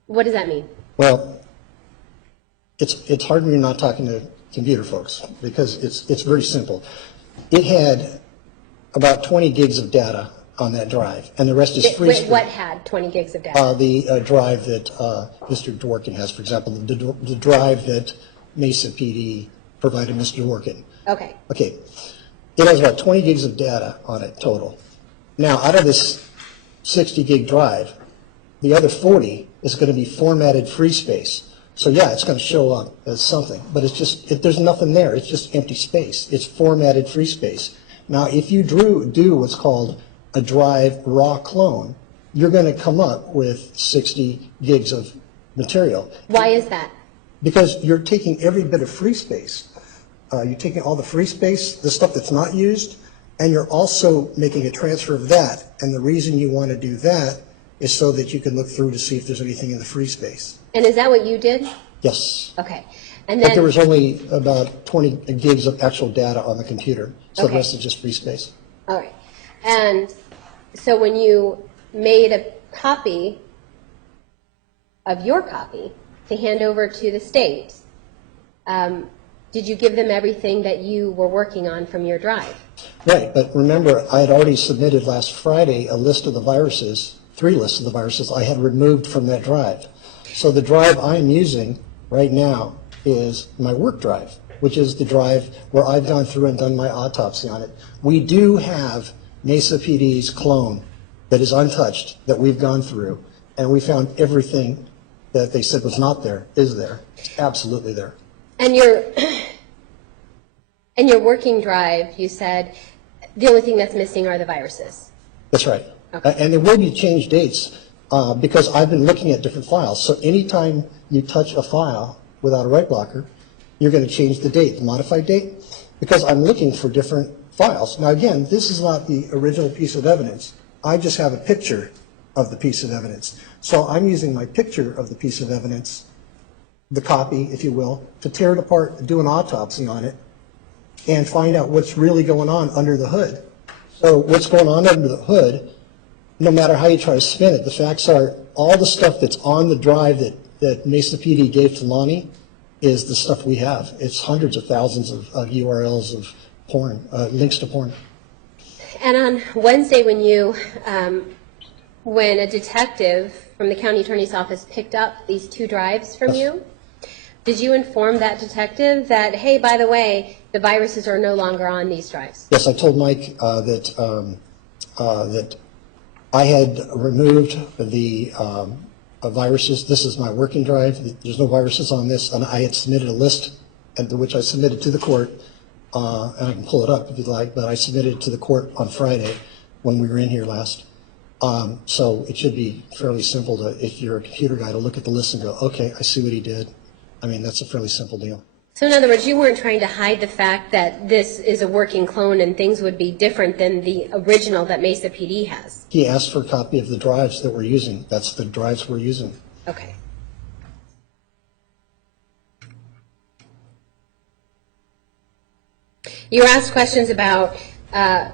does that mean? Well, it's hard when you're not talking to computer folks because it's very simple. It had about 20 gigs of data on that drive, and the rest is free space. What had 20 gigs of data? The drive that Mr. Dworkin has, for example, the drive that Mesa PD provided Mr. Dworkin. Okay. Okay, it has about 20 gigs of data on it total. Now, out of this 60 gig drive, the other 40 is going to be formatted free space. So yeah, it's going to show up as something, but it's just, there's nothing there. It's just empty space. It's formatted free space. Now, if you do what's called a drive raw clone, you're going to come up with 60 gigs of material. Why is that? Because you're taking every bit of free space. You're taking all the free space, the stuff that's not used, and you're also making a transfer of that. And the reason you want to do that is so that you can look through to see if there's anything in the free space. And is that what you did? Yes. Okay. And But there then, was only about 20 gigs of actual data on the computer, so the Okay. rest is just free space. all right. And so when you made a copy of your copy to hand over to the state, did you give them everything that you were working on from your drive? Right, but remember, I had already submitted last Friday a list of the viruses, 3 lists of the viruses I had removed from that drive. So the drive I'm using right now is my work drive, which is the drive where I've gone through and done my autopsy on it. We do have Mesa PD's clone that is untouched that we've gone through, and we found everything that they said was not there is there. It's absolutely there. And your working drive, you said the only thing that's missing are the viruses. That's right. Okay. And there will be changed dates because I've been looking at different files. So anytime you touch a file without a write blocker, you're going to change the date, the modified date, because I'm looking for different files. Now, again, this is not the original piece of evidence. I just have a picture of the piece of evidence. So I'm using my picture of the piece of evidence, the copy, if you will, to tear it apart, do an autopsy on it, and find out what's really going on under the hood. So what's going on under the hood, no matter how you try to spin it, the facts are all the stuff that's on the drive that Mesa PD gave to Lonnie is the stuff we have. It's hundreds of thousands of URLs of porn, links to porn. And on Wednesday, when a detective from the county attorney's office picked up these 2 drives from you, did you inform that detective that, hey, by the way, the viruses are no longer on these drives? Yes, I told Mike that I had removed the viruses. This is my working drive. There's no viruses on this, and I had submitted a list, which I submitted to the court, and I can pull it up if you'd like, but I submitted it to the court on Friday when we were in here last. So it should be fairly simple to, if you're a computer guy, to look at the list and go, okay, I see what he did. I mean, that's a fairly simple deal. So in other words, you weren't trying to hide the fact that this is a working clone and things would be different than the original that Mesa PD has? He asked for a copy of the drives that we're using. That's the drives we're using. Okay. You were asked questions about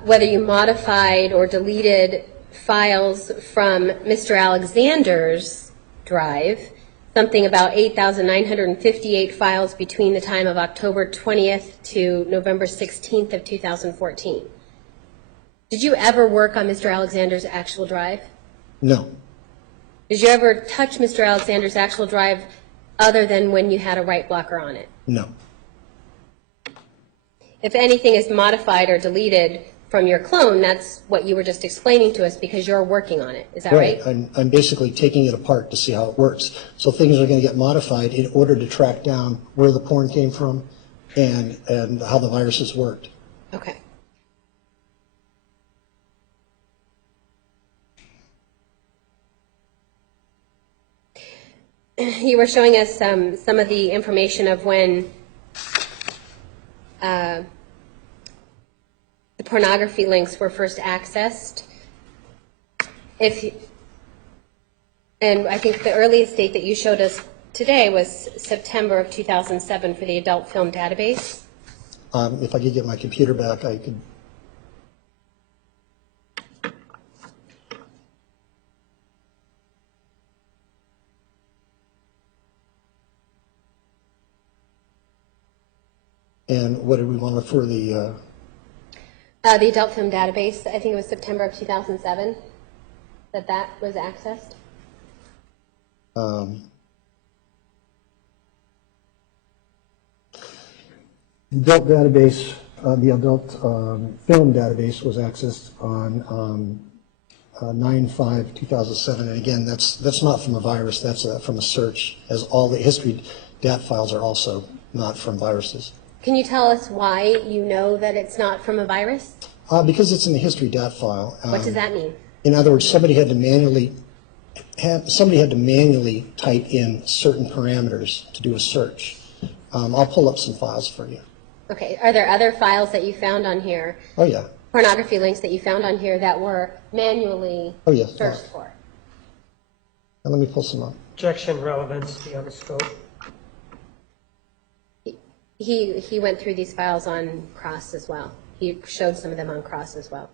whether you modified or deleted files from Mr. Alexander's drive, something about 8,958 files between the time of October 20th to November 16th of 2014. Did you ever work on Mr. Alexander's actual drive? No. Did you ever touch Mr. Alexander's actual drive other than when you had a write blocker on it? No. If anything is modified or deleted from your clone, that's what you were just explaining to us because you're working on it. Is that right? I'm basically taking it apart to see how it works. So things are going to get modified in order to track down where the porn came from and how the viruses worked. Okay. You were showing us some of the information of when the pornography links were first accessed. And I think the earliest date that you showed us today was September of 2007 for the adult film database. If I could get my computer back, I could. And what did we want for the? The adult film database, I think it was September of 2007 that was accessed. Adult database, the adult film database was accessed on 9/5/2007, and again, that's not from a virus. That's from a search. As all the history DAT files are also not from viruses. Can you tell us why you know that it's not from a virus? Because it's in the history DAT file. What does that mean? In other words, somebody had to manually type in certain parameters to do a search. I'll pull up some files for you. Okay, are there other files that you found on here, Oh yeah. pornography links that you found on here that were manually Oh yes. searched for? Let me pull some up. Objection relevance beyond the scope. He went through these files on cross as well. He showed some of them on cross as well.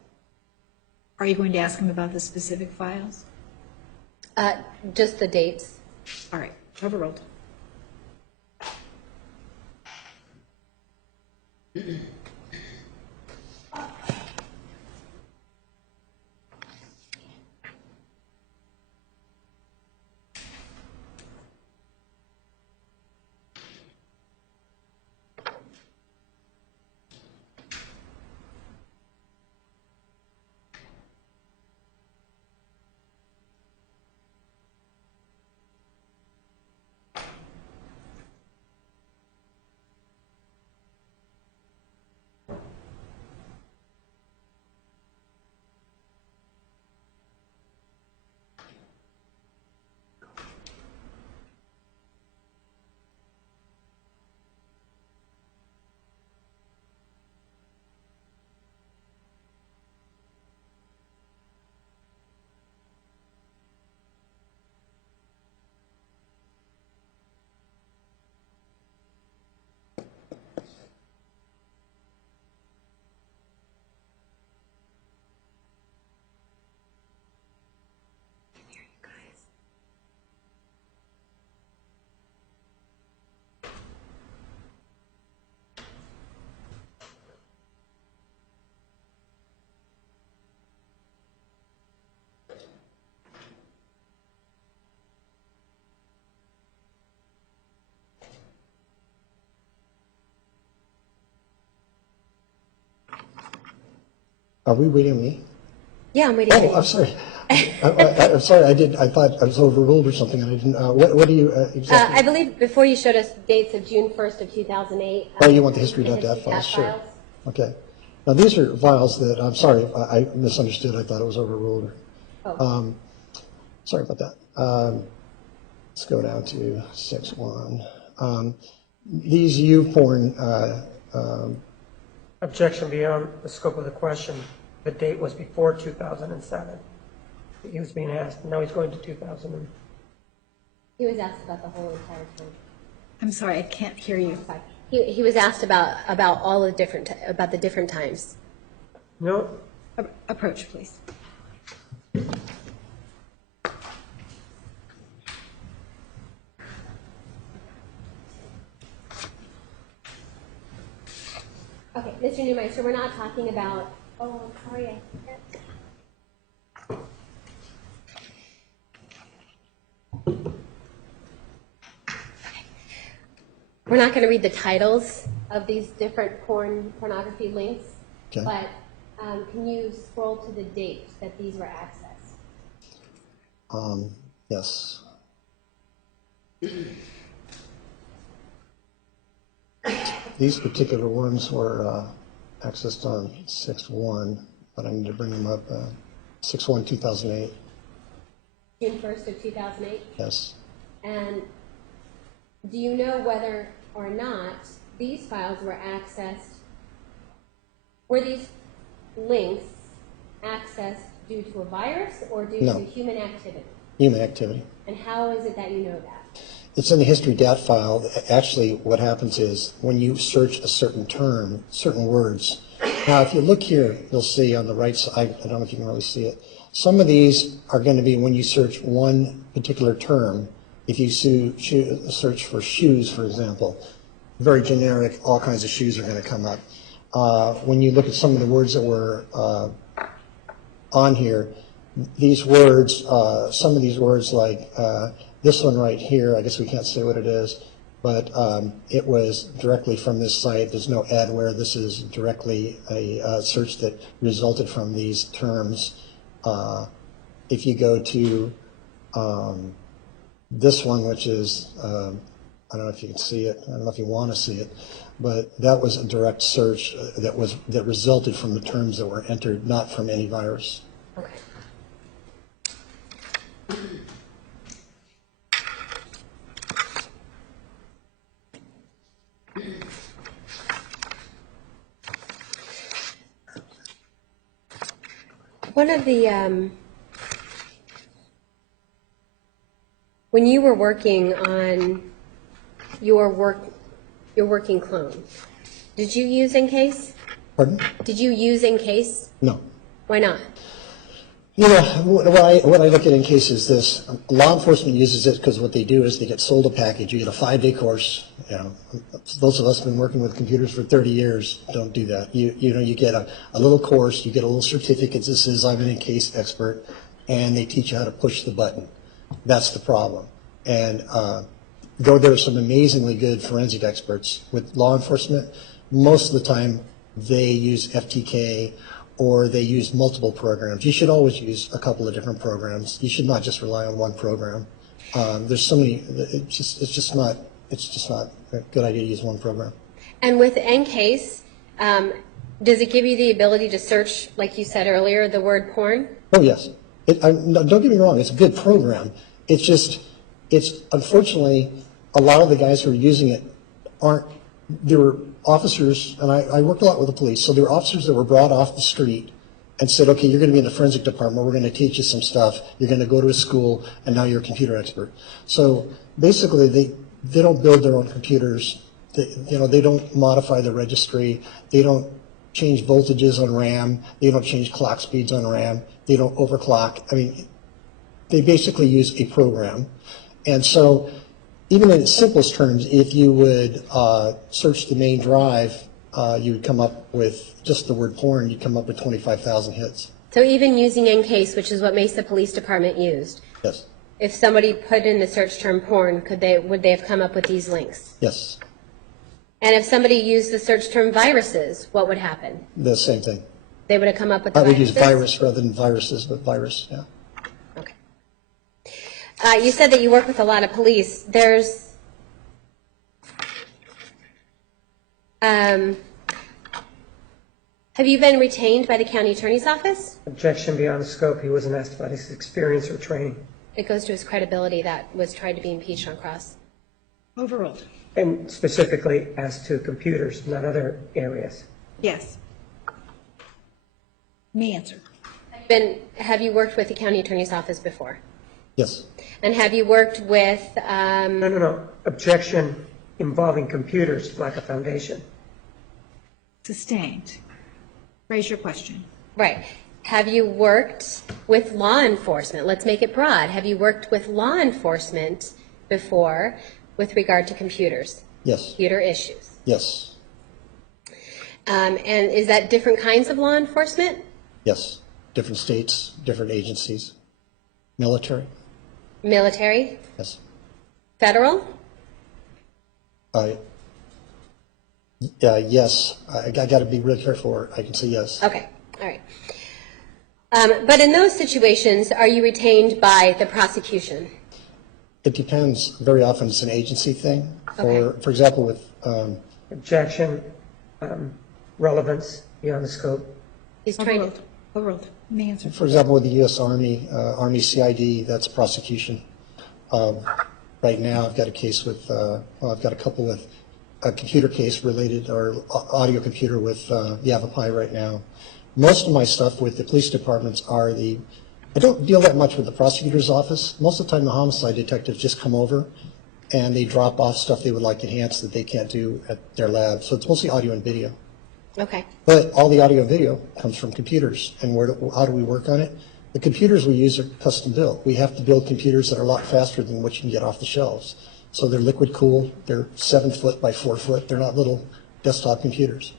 Are you going to ask him about the specific files? Just the dates. All right, overruled. Are we waiting on me? Yeah, I'm waiting for Oh, you. I'm sorry. I'm sorry. I thought I was overruled or something, and I didn't. What do you exactly? I believe before you showed us dates of June 1st of 2008. Oh, you want the history.dat history files? Sure. files. Okay. Now these are files that I'm sorry. I misunderstood. I thought it was overruled. Oh. Sorry about that. Let's go down to 6.1. These porn. Objection beyond the scope of the question. The date was before 2007. He was being asked, now he's going to 2000. He was asked about the whole entire time. I'm sorry, I can't hear you. Sorry. He was asked about all the different about the different times. No, Approach, please. Okay, Mr. Neumeister, we're not talking about. Oh, sorry, I can't. We're not going to read the titles of these different pornography links, Okay. but can you scroll to the date that these were accessed? Yes. These particular ones were accessed on 6/1, but I need to bring them up. 6/1/2008. June 1st of 2008? Yes. And do you know whether or not these files were accessed, were these links accessed due to a virus or due No. to human activity? Human activity. And how is it that you know that? It's in the history dat file. Actually, what happens is when you search a certain term, certain words. Now, if you look here, you'll see on the right side, I don't know if you can really see it. Some of these are going to be when you search one particular term. If you search for shoes, for example, very generic, all kinds of shoes are going to come up. When you look at some of the words that were on here, these words, some of these words like this one right here, I guess we can't say what it is, but it was directly from this site. There's no adware. This is directly a search that resulted from these terms. If you go to this one, which is, I don't know if you can see it, I don't know if you want to see it, but that was a direct search that resulted from the terms that were entered, not from any virus. Okay. One of the, when you were working on your working clone, did you use Encase? Pardon? Did you use Encase? No. Why not? You know, what I look at in case is this. Law enforcement uses it because what they do is they get sold a package. You get a 5-day course. You know, those of us who have been working with computers for 30 years don't do that. You know, you get a little course, you get a little certificate that says I'm an Encase expert, and they teach you how to push the button. That's the problem. And though there are some amazingly good forensic experts with law enforcement, most of the time they use FTK or they use multiple programs. You should always use a couple of different programs. You should not just rely on one program. There's so many. It's just not a good idea to use one program. And with Encase, does it give you the ability to search, like you said earlier, the word porn? Oh yes. No, don't get me wrong. It's a good program. It's unfortunately a lot of the guys who are using it aren't. There were officers, and I worked a lot with the police, so there were officers that were brought off the street and said, okay, you're going to be in the forensic department, we're going to teach you some stuff, you're going to go to a school, and now you're a computer expert. So basically, they don't build their own computers, they don't modify the registry, they don't change voltages on RAM, they don't change clock speeds on RAM, they don't overclock. I mean, they basically use a program. And so even in its simplest terms, if you would search the main drive, you would come up with just the word porn, you'd come up with 25,000 hits. So even using Encase, which is what Mesa Police Department used, Yes. if somebody put in the search term porn, would they have come up with these links? Yes. And if somebody used the search term viruses, what would happen? The same thing. They would have come up with the I would viruses? use virus rather than viruses, but virus, yeah. Okay. You said that you work with a lot of police. Have you been retained by the county attorney's office? Objection beyond the scope. He wasn't asked about his experience or training. It goes to his credibility that was tried to be impeached on cross. Overruled. And specifically as to computers, not other areas. Yes. Me answer. Have you worked with the county attorney's office before? Yes. And have you worked with, No. Objection involving computers, lack of foundation. Sustained. Raise your question. right, have you worked with law enforcement? Let's make it broad. Have you worked with law enforcement before with regard to computers? Yes. Computer issues? Yes. And is that different kinds of law enforcement? Yes. Different states, different agencies. Military? Military? Yes. Federal? Yes. I got to be really careful. I can say yes. Okay, all right. But in those situations, are you retained by the prosecution? It depends. Very often it's an agency thing. Okay. For example, with Objection, relevance. beyond the scope? He's trying to, Overruled. Overruled. Let me answer. For example, with the U.S. Army, Army CID, that's prosecution. Right now, I've got a case with, I've got a couple with a computer case related, or audio computer with Yavapai right now. Most of my stuff with the police departments are I don't deal that much with the prosecutor's office. Most of the time, the homicide detectives just come over and they drop off stuff they would like enhanced that they can't do at their lab. So it's mostly audio and video. okay. But all the audio and video comes from computers. And how do we work on it? The computers we use are custom built. We have to build computers that are a lot faster than what you can get off the shelves. So they're liquid cooled. They're 7 foot by 4 foot. They're not little desktop computers.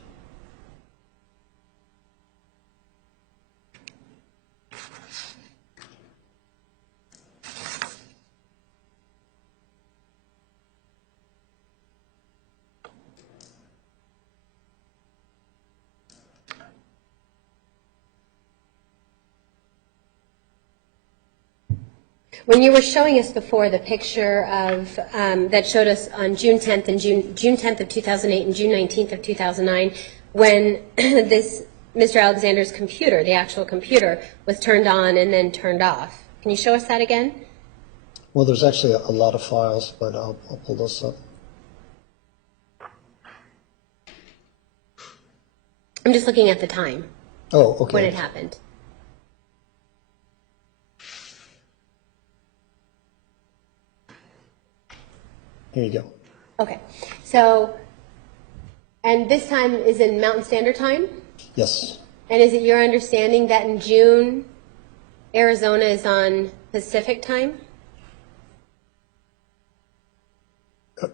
When you were showing us before the picture of, that showed us on June 10th and June 10th of 2008 and June 19th of 2009, when this Mr. Alexander's computer, the actual computer, was turned on and then turned off. Can you show us that again? Well, there's actually a lot of files, but I'll pull those up. I'm just looking at the time Oh, okay. when it happened. Here you go. Okay. So, and this time is in Mountain Standard Time? Yes. And is it your understanding that in June, Arizona is on Pacific Time?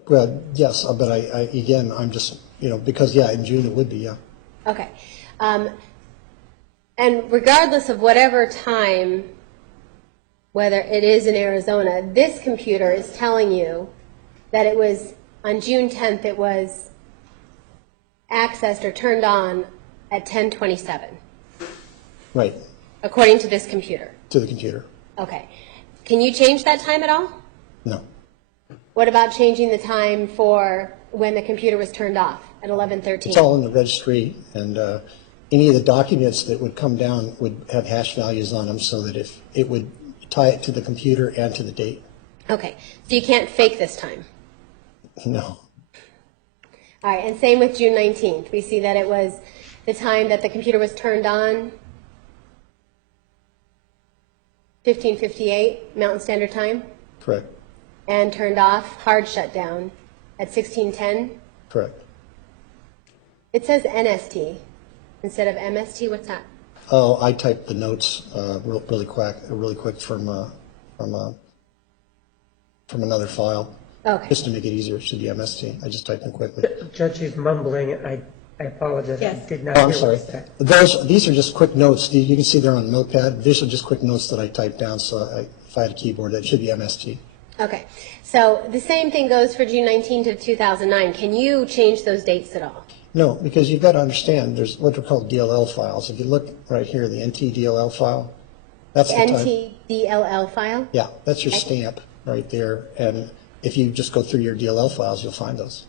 Well, yes, but again, I'm just, because, yeah, in June it would be, yeah. Okay. And regardless of whatever time, whether it is in Arizona, this computer is telling you that it was, on June 10th, it was accessed or turned on at 10:27, Right, according to this computer. to the computer. Okay. Can you change that time at all? No. What about changing the time for when the computer was turned off at 11:13? It's all in the registry, and any of the documents that would come down would have hash values on them so that if it would tie it to the computer and to the date. Okay. So you can't fake this time. No. All right, and same with June 19th. We see that it was the time that the computer was turned on, 15:58 Mountain Standard Time, Correct. and turned off, hard shutdown, at 16:10. Correct. It says NST instead of MST. What's that? Oh, I typed the notes really quick from another file. Okay. Just to make it easier, it should be MST. I just typed them quickly. Judge is mumbling. I apologize. Yes. I did not Oh, hear I'm what sorry. you said. These are just quick notes. You can see they're on Notepad. These are just quick notes that I typed down. So if I had a keyboard, that should be MST. Okay. So the same thing goes for June 19th to 2009. Can you change those dates at all? No, because you've got to understand, there's what are called DLL files. If you look right here, the NTDLL file, that's the time. NTDLL file? Yeah, that's your stamp right there. And if you just go through your DLL files, you'll find those.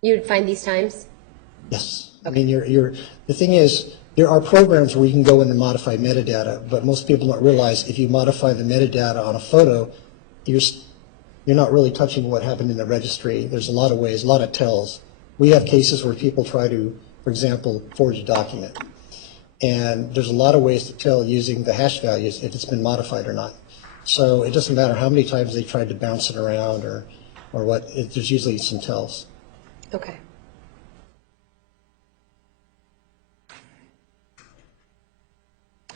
You'd find these times? Yes. I mean, the thing is, there are programs where you can go in and modify metadata, but most people don't realize if you modify the metadata on a photo, you're not really touching what happened in the registry. There's a lot of ways, a lot of tells. We have cases where people try to, for example, forge a document. And there's a lot of ways to tell using the hash values if it's been modified or not. So it doesn't matter how many times they tried to bounce it around or what, there's usually some tells. Okay.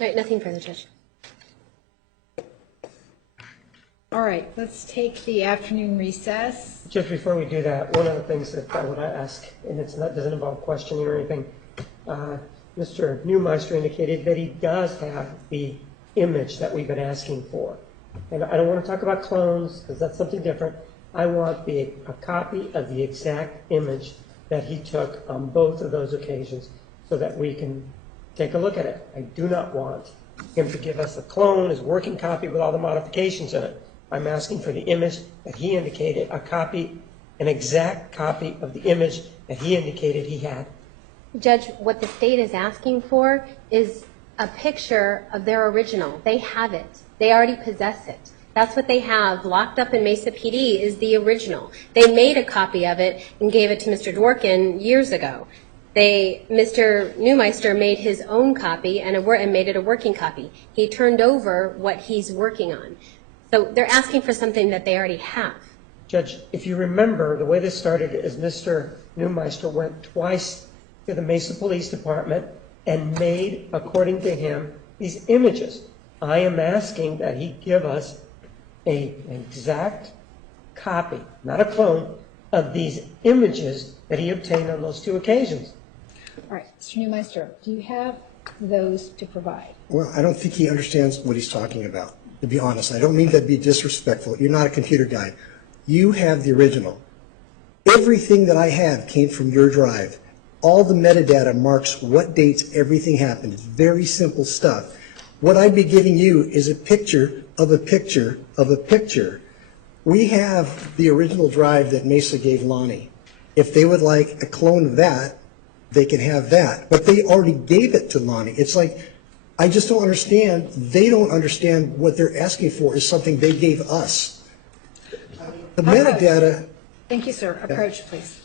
All right, nothing further, Judge. All right, let's take the afternoon recess. Just before we do that, one of the things that I would ask, and doesn't involve questioning or anything, Mr. Neumeister indicated that he does have the image that we've been asking for. And I don't want to talk about clones because that's something different. I want a copy of the exact image that he took on both of those occasions so that we can take a look at it. I do not want him to give us a clone, his working copy with all the modifications in it. I'm asking for the image that he indicated, an exact copy of the image that he indicated he had. Judge, what the state is asking for is a picture of their original. They have it. They already possess it. That's what they have locked up in Mesa PD is the original. They made a copy of it and gave it to Mr. Dworkin years ago. Mr. Neumeister made his own copy and made it a working copy. He turned over what he's working on. So they're asking for something that they already have. Judge, if you remember, the way this started is Mr. Neumeister went twice to the Mesa Police Department and made, according to him, these images. I am asking that he give us an exact copy, not a clone, of these images that he obtained on those 2 occasions. All right, Mr. Neumeister, do you have those to provide? Well, I don't think he understands what he's talking about, to be honest. I don't mean that to be disrespectful. You're not a computer guy. You have the original. Everything that I have came from your drive. All the metadata marks what dates everything happened. It's very simple stuff. What I'd be giving you is a picture of a picture of a picture. We have the original drive that Mesa gave Lonnie. If they would like a clone of that, they can have that. But they already gave it to Lonnie. It's like, I just don't understand. They don't understand what they're asking for is something they gave us. The metadata. Thank you, sir. Approach, please.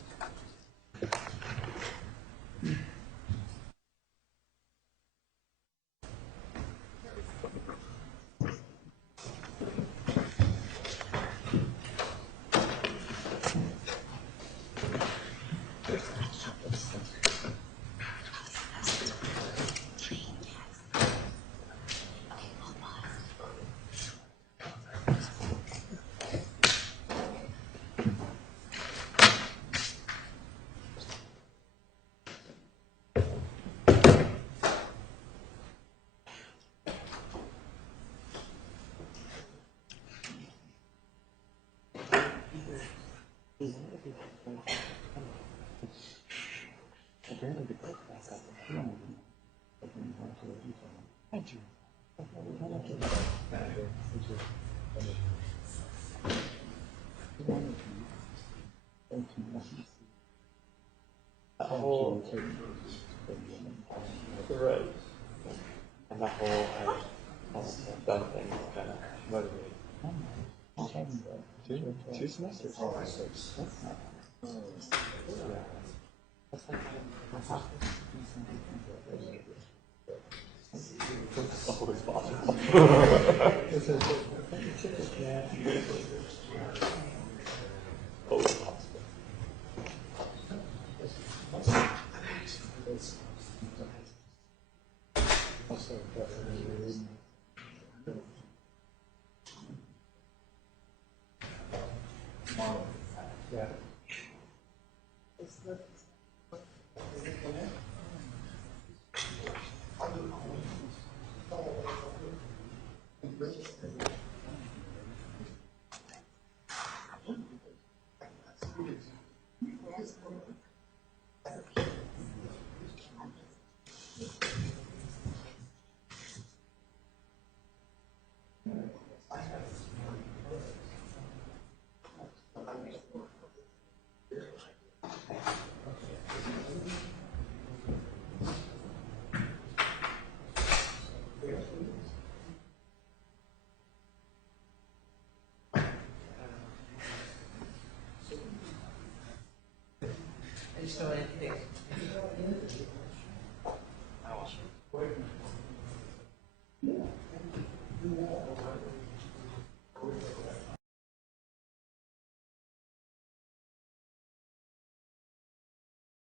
Right. And the whole done thing is kind of motivating. Two semesters. That's always possible. Always possible. Yeah.